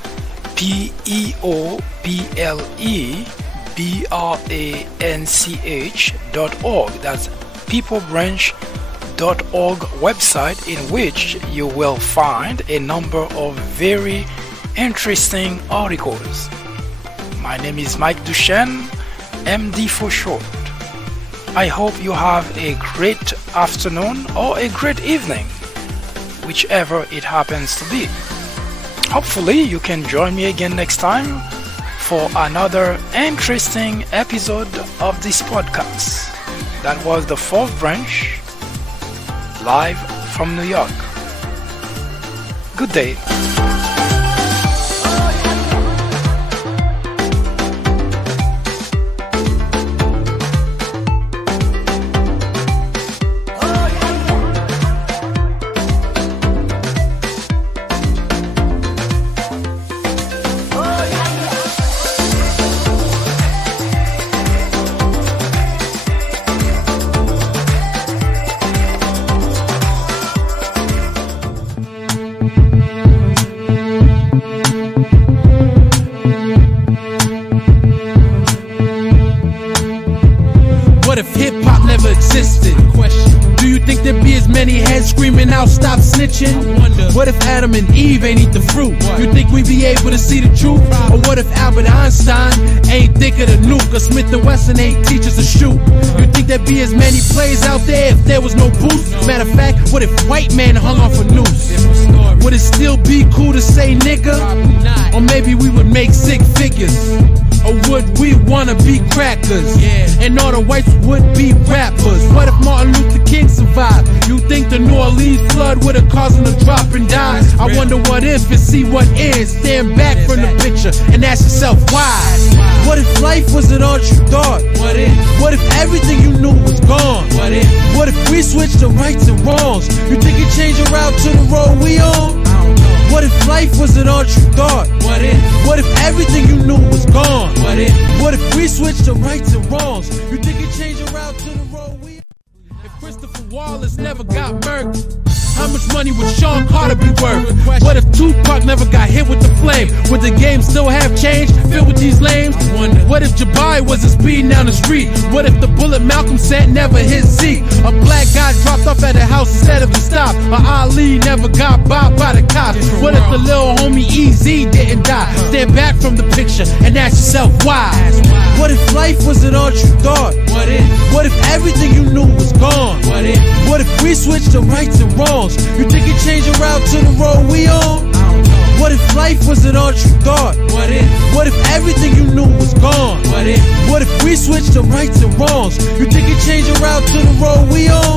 peoplebranch.org. That's peoplebranch.org website, in which you will find a number of very interesting articles. My name is Mike Duchesne, MD for short. I hope you have a great afternoon or a great evening, whichever it happens to be. Hopefully you can join me again next time for another interesting episode of this podcast. That was the Fourth Branch, live from New York. Good day. What if hip-hop never existed? Question. Do you think there'd be as many heads screaming out, stop snitching? What if Adam and Eve ain't eat the fruit? You think we'd be able to see the truth? Or what if Albert Einstein ain't think of the nuke? Or Smith & Wesson ain't teach us to shoot? You think there'd be as many plays out there if there was no booth? Matter of fact, what if white man hung off a noose? Would it still be cool to say nigga? Or maybe we would make six figures? Or would we wanna be crackers? And all the whites would be rappers. What if Martin Luther King survived? You think the New Orleans flood would've caused him to drop and die? I wonder what if and see what is. Stand back from the picture and ask yourself why. What if life wasn't all you thought? What if everything you knew was gone? What if we switched to rights and wrongs? You think you'd change your route to the road we on? What if life wasn't all you thought? What if everything you knew was gone? What if we switched to rights and wrongs? You think you'd change your route to the road we on? If Christopher Wallace never got murked, how much money would Sean Carter be worth? What if Tupac never got hit with the flame? Would the game still have change filled with these lames? What if Jabari wasn't speeding down the street? What if the bullet Malcolm sent never hit Zeke? A black guy dropped off at a house instead of a stop? Or Ali never got bopped by the cops? What if the little homie EZ didn't die? Stand back from the picture and ask yourself why. What if life wasn't all you thought? What if everything you knew was gone? What if we switched to rights and wrongs? You think you'd change your route to the road we on? What if life wasn't all you thought? What if everything you knew was gone? What if we switched to rights and wrongs? You think you'd change your route to the road we on?